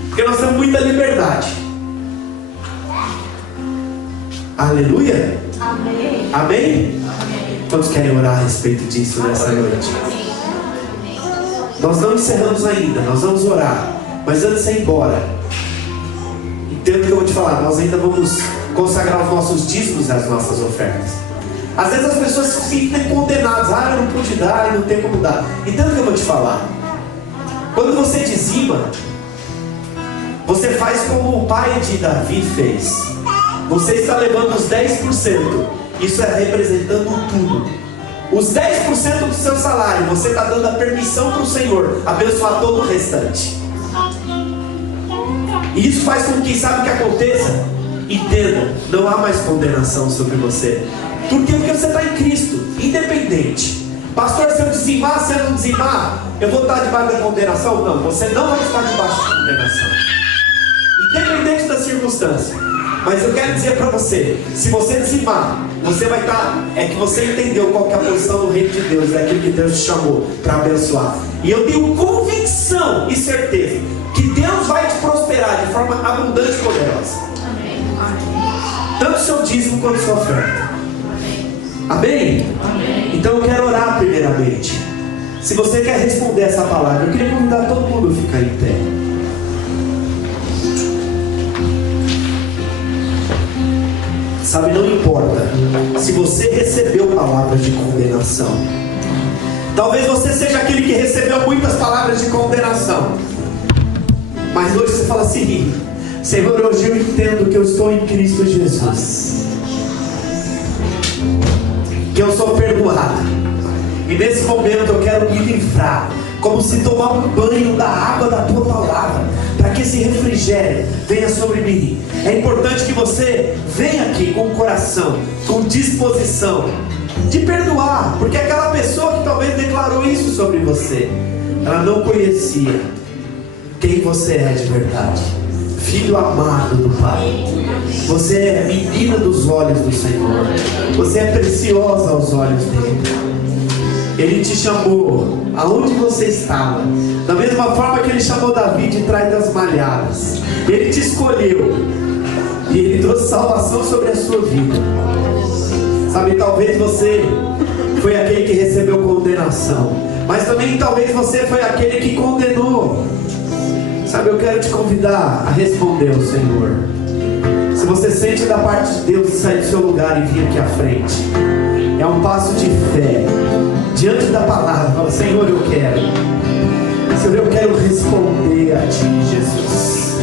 porque nós temos muita liberdade. Aleluia? Amém? Amém? Quantos querem orar a respeito disso nessa noite? Nós não encerramos ainda, nós vamos orar. Mas antes de ir embora, entenda o que eu vou te falar. Nós ainda vamos consagrar os nossos dízimos e as nossas ofertas. Às vezes as pessoas se sentem condenadas: eu não pude dar e não tem como dar. Entenda o que eu vou te falar. Quando você dizima, você faz como o pai de Davi fez. Você está levando os 10%. Isso é representando tudo. Os 10% do seu salário, você está dando a permissão para o Senhor abençoar todo o restante. E isso faz com que, sabe o que aconteça? Entenda, não há mais condenação sobre você. Por quê? Porque você está em Cristo, independente. Pastor, se eu dizimar, se eu não dizimar, eu vou estar debaixo da condenação? Não, você não vai estar debaixo da condenação, independente da circunstância. Mas eu quero dizer para você: se você dizimar, você vai estar... É que você entendeu qual que é a posição do reino de Deus, é aquilo que Deus te chamou para abençoar. E eu tenho convicção e certeza que Deus vai te prosperar de forma abundante e poderosa. Tanto o seu dízimo quanto a sua oferta. Amém? Amém? Então eu quero orar primeiramente. Se você quer responder essa palavra, eu queria convidar todo mundo a ficar em pé. Sabe, não importa se você recebeu palavras de condenação. Talvez você seja aquele que recebeu muitas palavras de condenação, mas hoje você fala assim: Senhor, hoje eu entendo que eu estou em Cristo Jesus, que eu sou perdoado, e nesse momento eu quero me livrar, como se tomar um banho da água da tua palavra, para que esse refrigério venha sobre mim. É importante que você venha aqui com o coração, com disposição de perdoar, porque aquela pessoa que talvez declarou isso sobre você, ela não conhecia quem você é de verdade. Filho amado do Pai, você é menina dos olhos do Senhor, você é preciosa aos olhos dele. Ele te chamou aonde você estava, da mesma forma que ele chamou Davi de trás das malhadas. Ele te escolheu e ele trouxe salvação sobre a sua vida. Sabe, talvez você foi aquele que recebeu condenação, mas também talvez você foi aquele que condenou. Sabe, eu quero te convidar a responder ao Senhor. Se você sente da parte de Deus sair do seu lugar e vir aqui à frente, é um passo de fé diante da palavra. Fala: Senhor, eu quero. Senhor, eu quero responder a Ti, Jesus.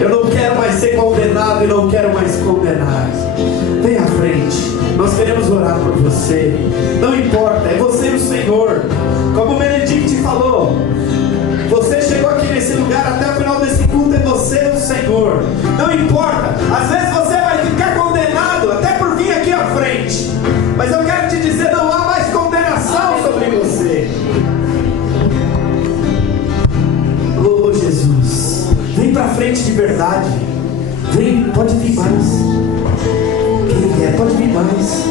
Eu não quero mais ser condenado e não quero mais condenar. Vem à frente, nós queremos orar por você. Não importa, é você e o Senhor. Como o Benedict falou, você chegou aqui nesse lugar, até o final desse culto é você e o Senhor. Não importa, às vezes você vai ficar condenado até por vir aqui à frente, mas eu quero te dizer, não há mais condenação sobre você. Oh Jesus, vem pra frente de verdade. Vem, pode vir mais. Quem quer, pode vir mais.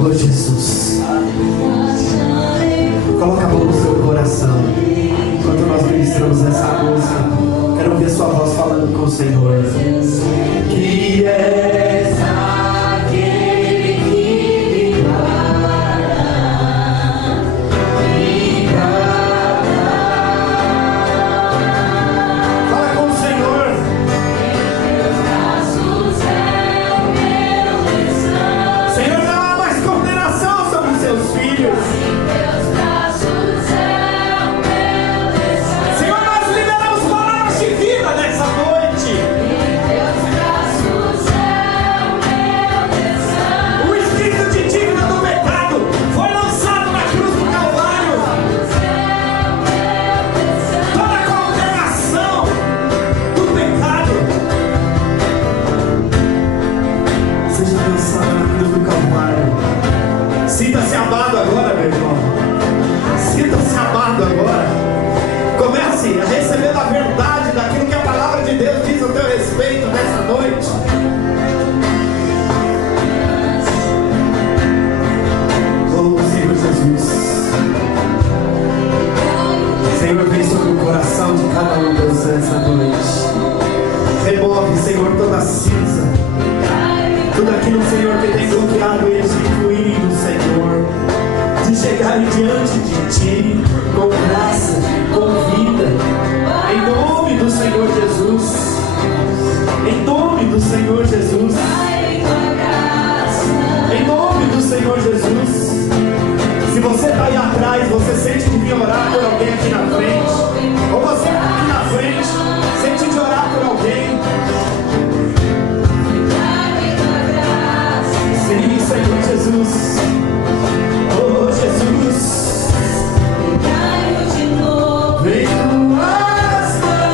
Oh Jesus, coloca a mão no seu coração. Enquanto nós ministramos essa música, quero ouvir a sua voz falando com o Senhor. Que és aquele que me guarda, me guarda. Fala com o Senhor. Em teus braços é o meu descanso. Senhor, não há mais condenação sobre os seus filhos. Sinta-se amado agora, meu irmão. Sinta-se amado agora. Comece a receber a verdade daquilo que a palavra de Deus diz a teu respeito nessa noite. Oh, Senhor Jesus. Senhor, vem sobre o coração de cada um, Deus, nessa noite. Remove, Senhor, toda a cinza. Tudo aquilo, Senhor, que tem bloqueado eles de fluírem do Senhor, de chegarem diante de Ti com graça, com vida, em nome do Senhor Jesus, em nome do Senhor Jesus, em nome do Senhor Jesus. Se você está aí atrás, você sente de vir orar por alguém aqui na frente, ou você está aqui na frente, sente de orar por alguém. Sim, Senhor Jesus. Oh, Jesus. Vem com as mãos.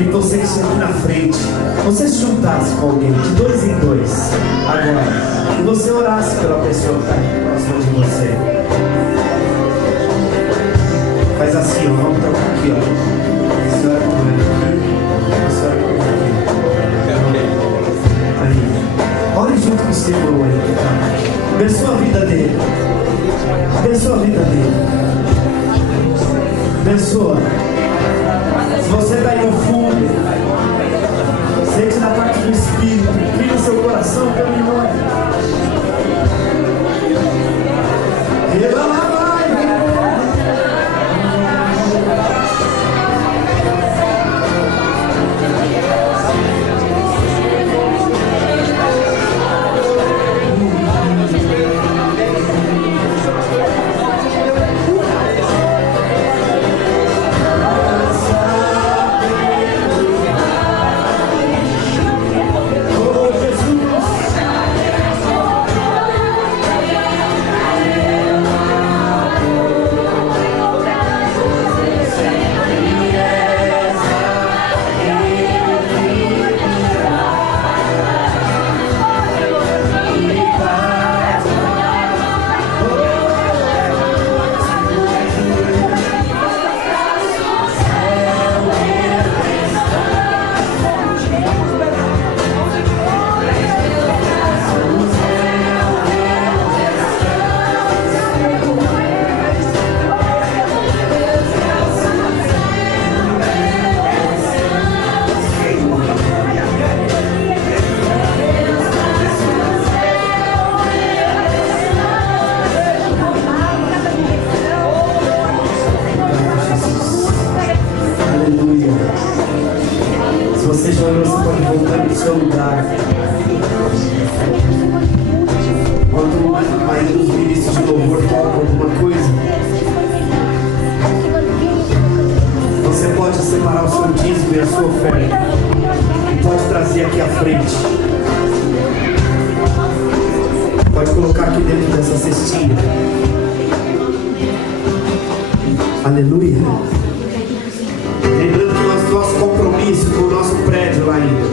queria que você que está aqui na frente, você se juntasse com alguém, de 2 em 2, agora, e você orasse pela pessoa que está aqui próxima de você. Faz assim, ó, vamos tocar aqui, ó. A senhora com ele. A senhora com ele. Aí. Ore junto com o Senhor aí, tá? Abençoa a vida dele. Abençoa a vida dele. Abençoa. Se você está aí no fundo, sente na parte do Espírito, inclina seu coração pelo irmão. Você chorou, você pode voltar para o seu lugar. Quando mais os ministros de louvor tocam alguma coisa, você pode separar o seu dízimo e a sua oferta e pode trazer aqui à frente. Pode colocar aqui dentro dessa cestinha. Aleluia. Lembrando que nosso compromisso com o nosso prédio lá ainda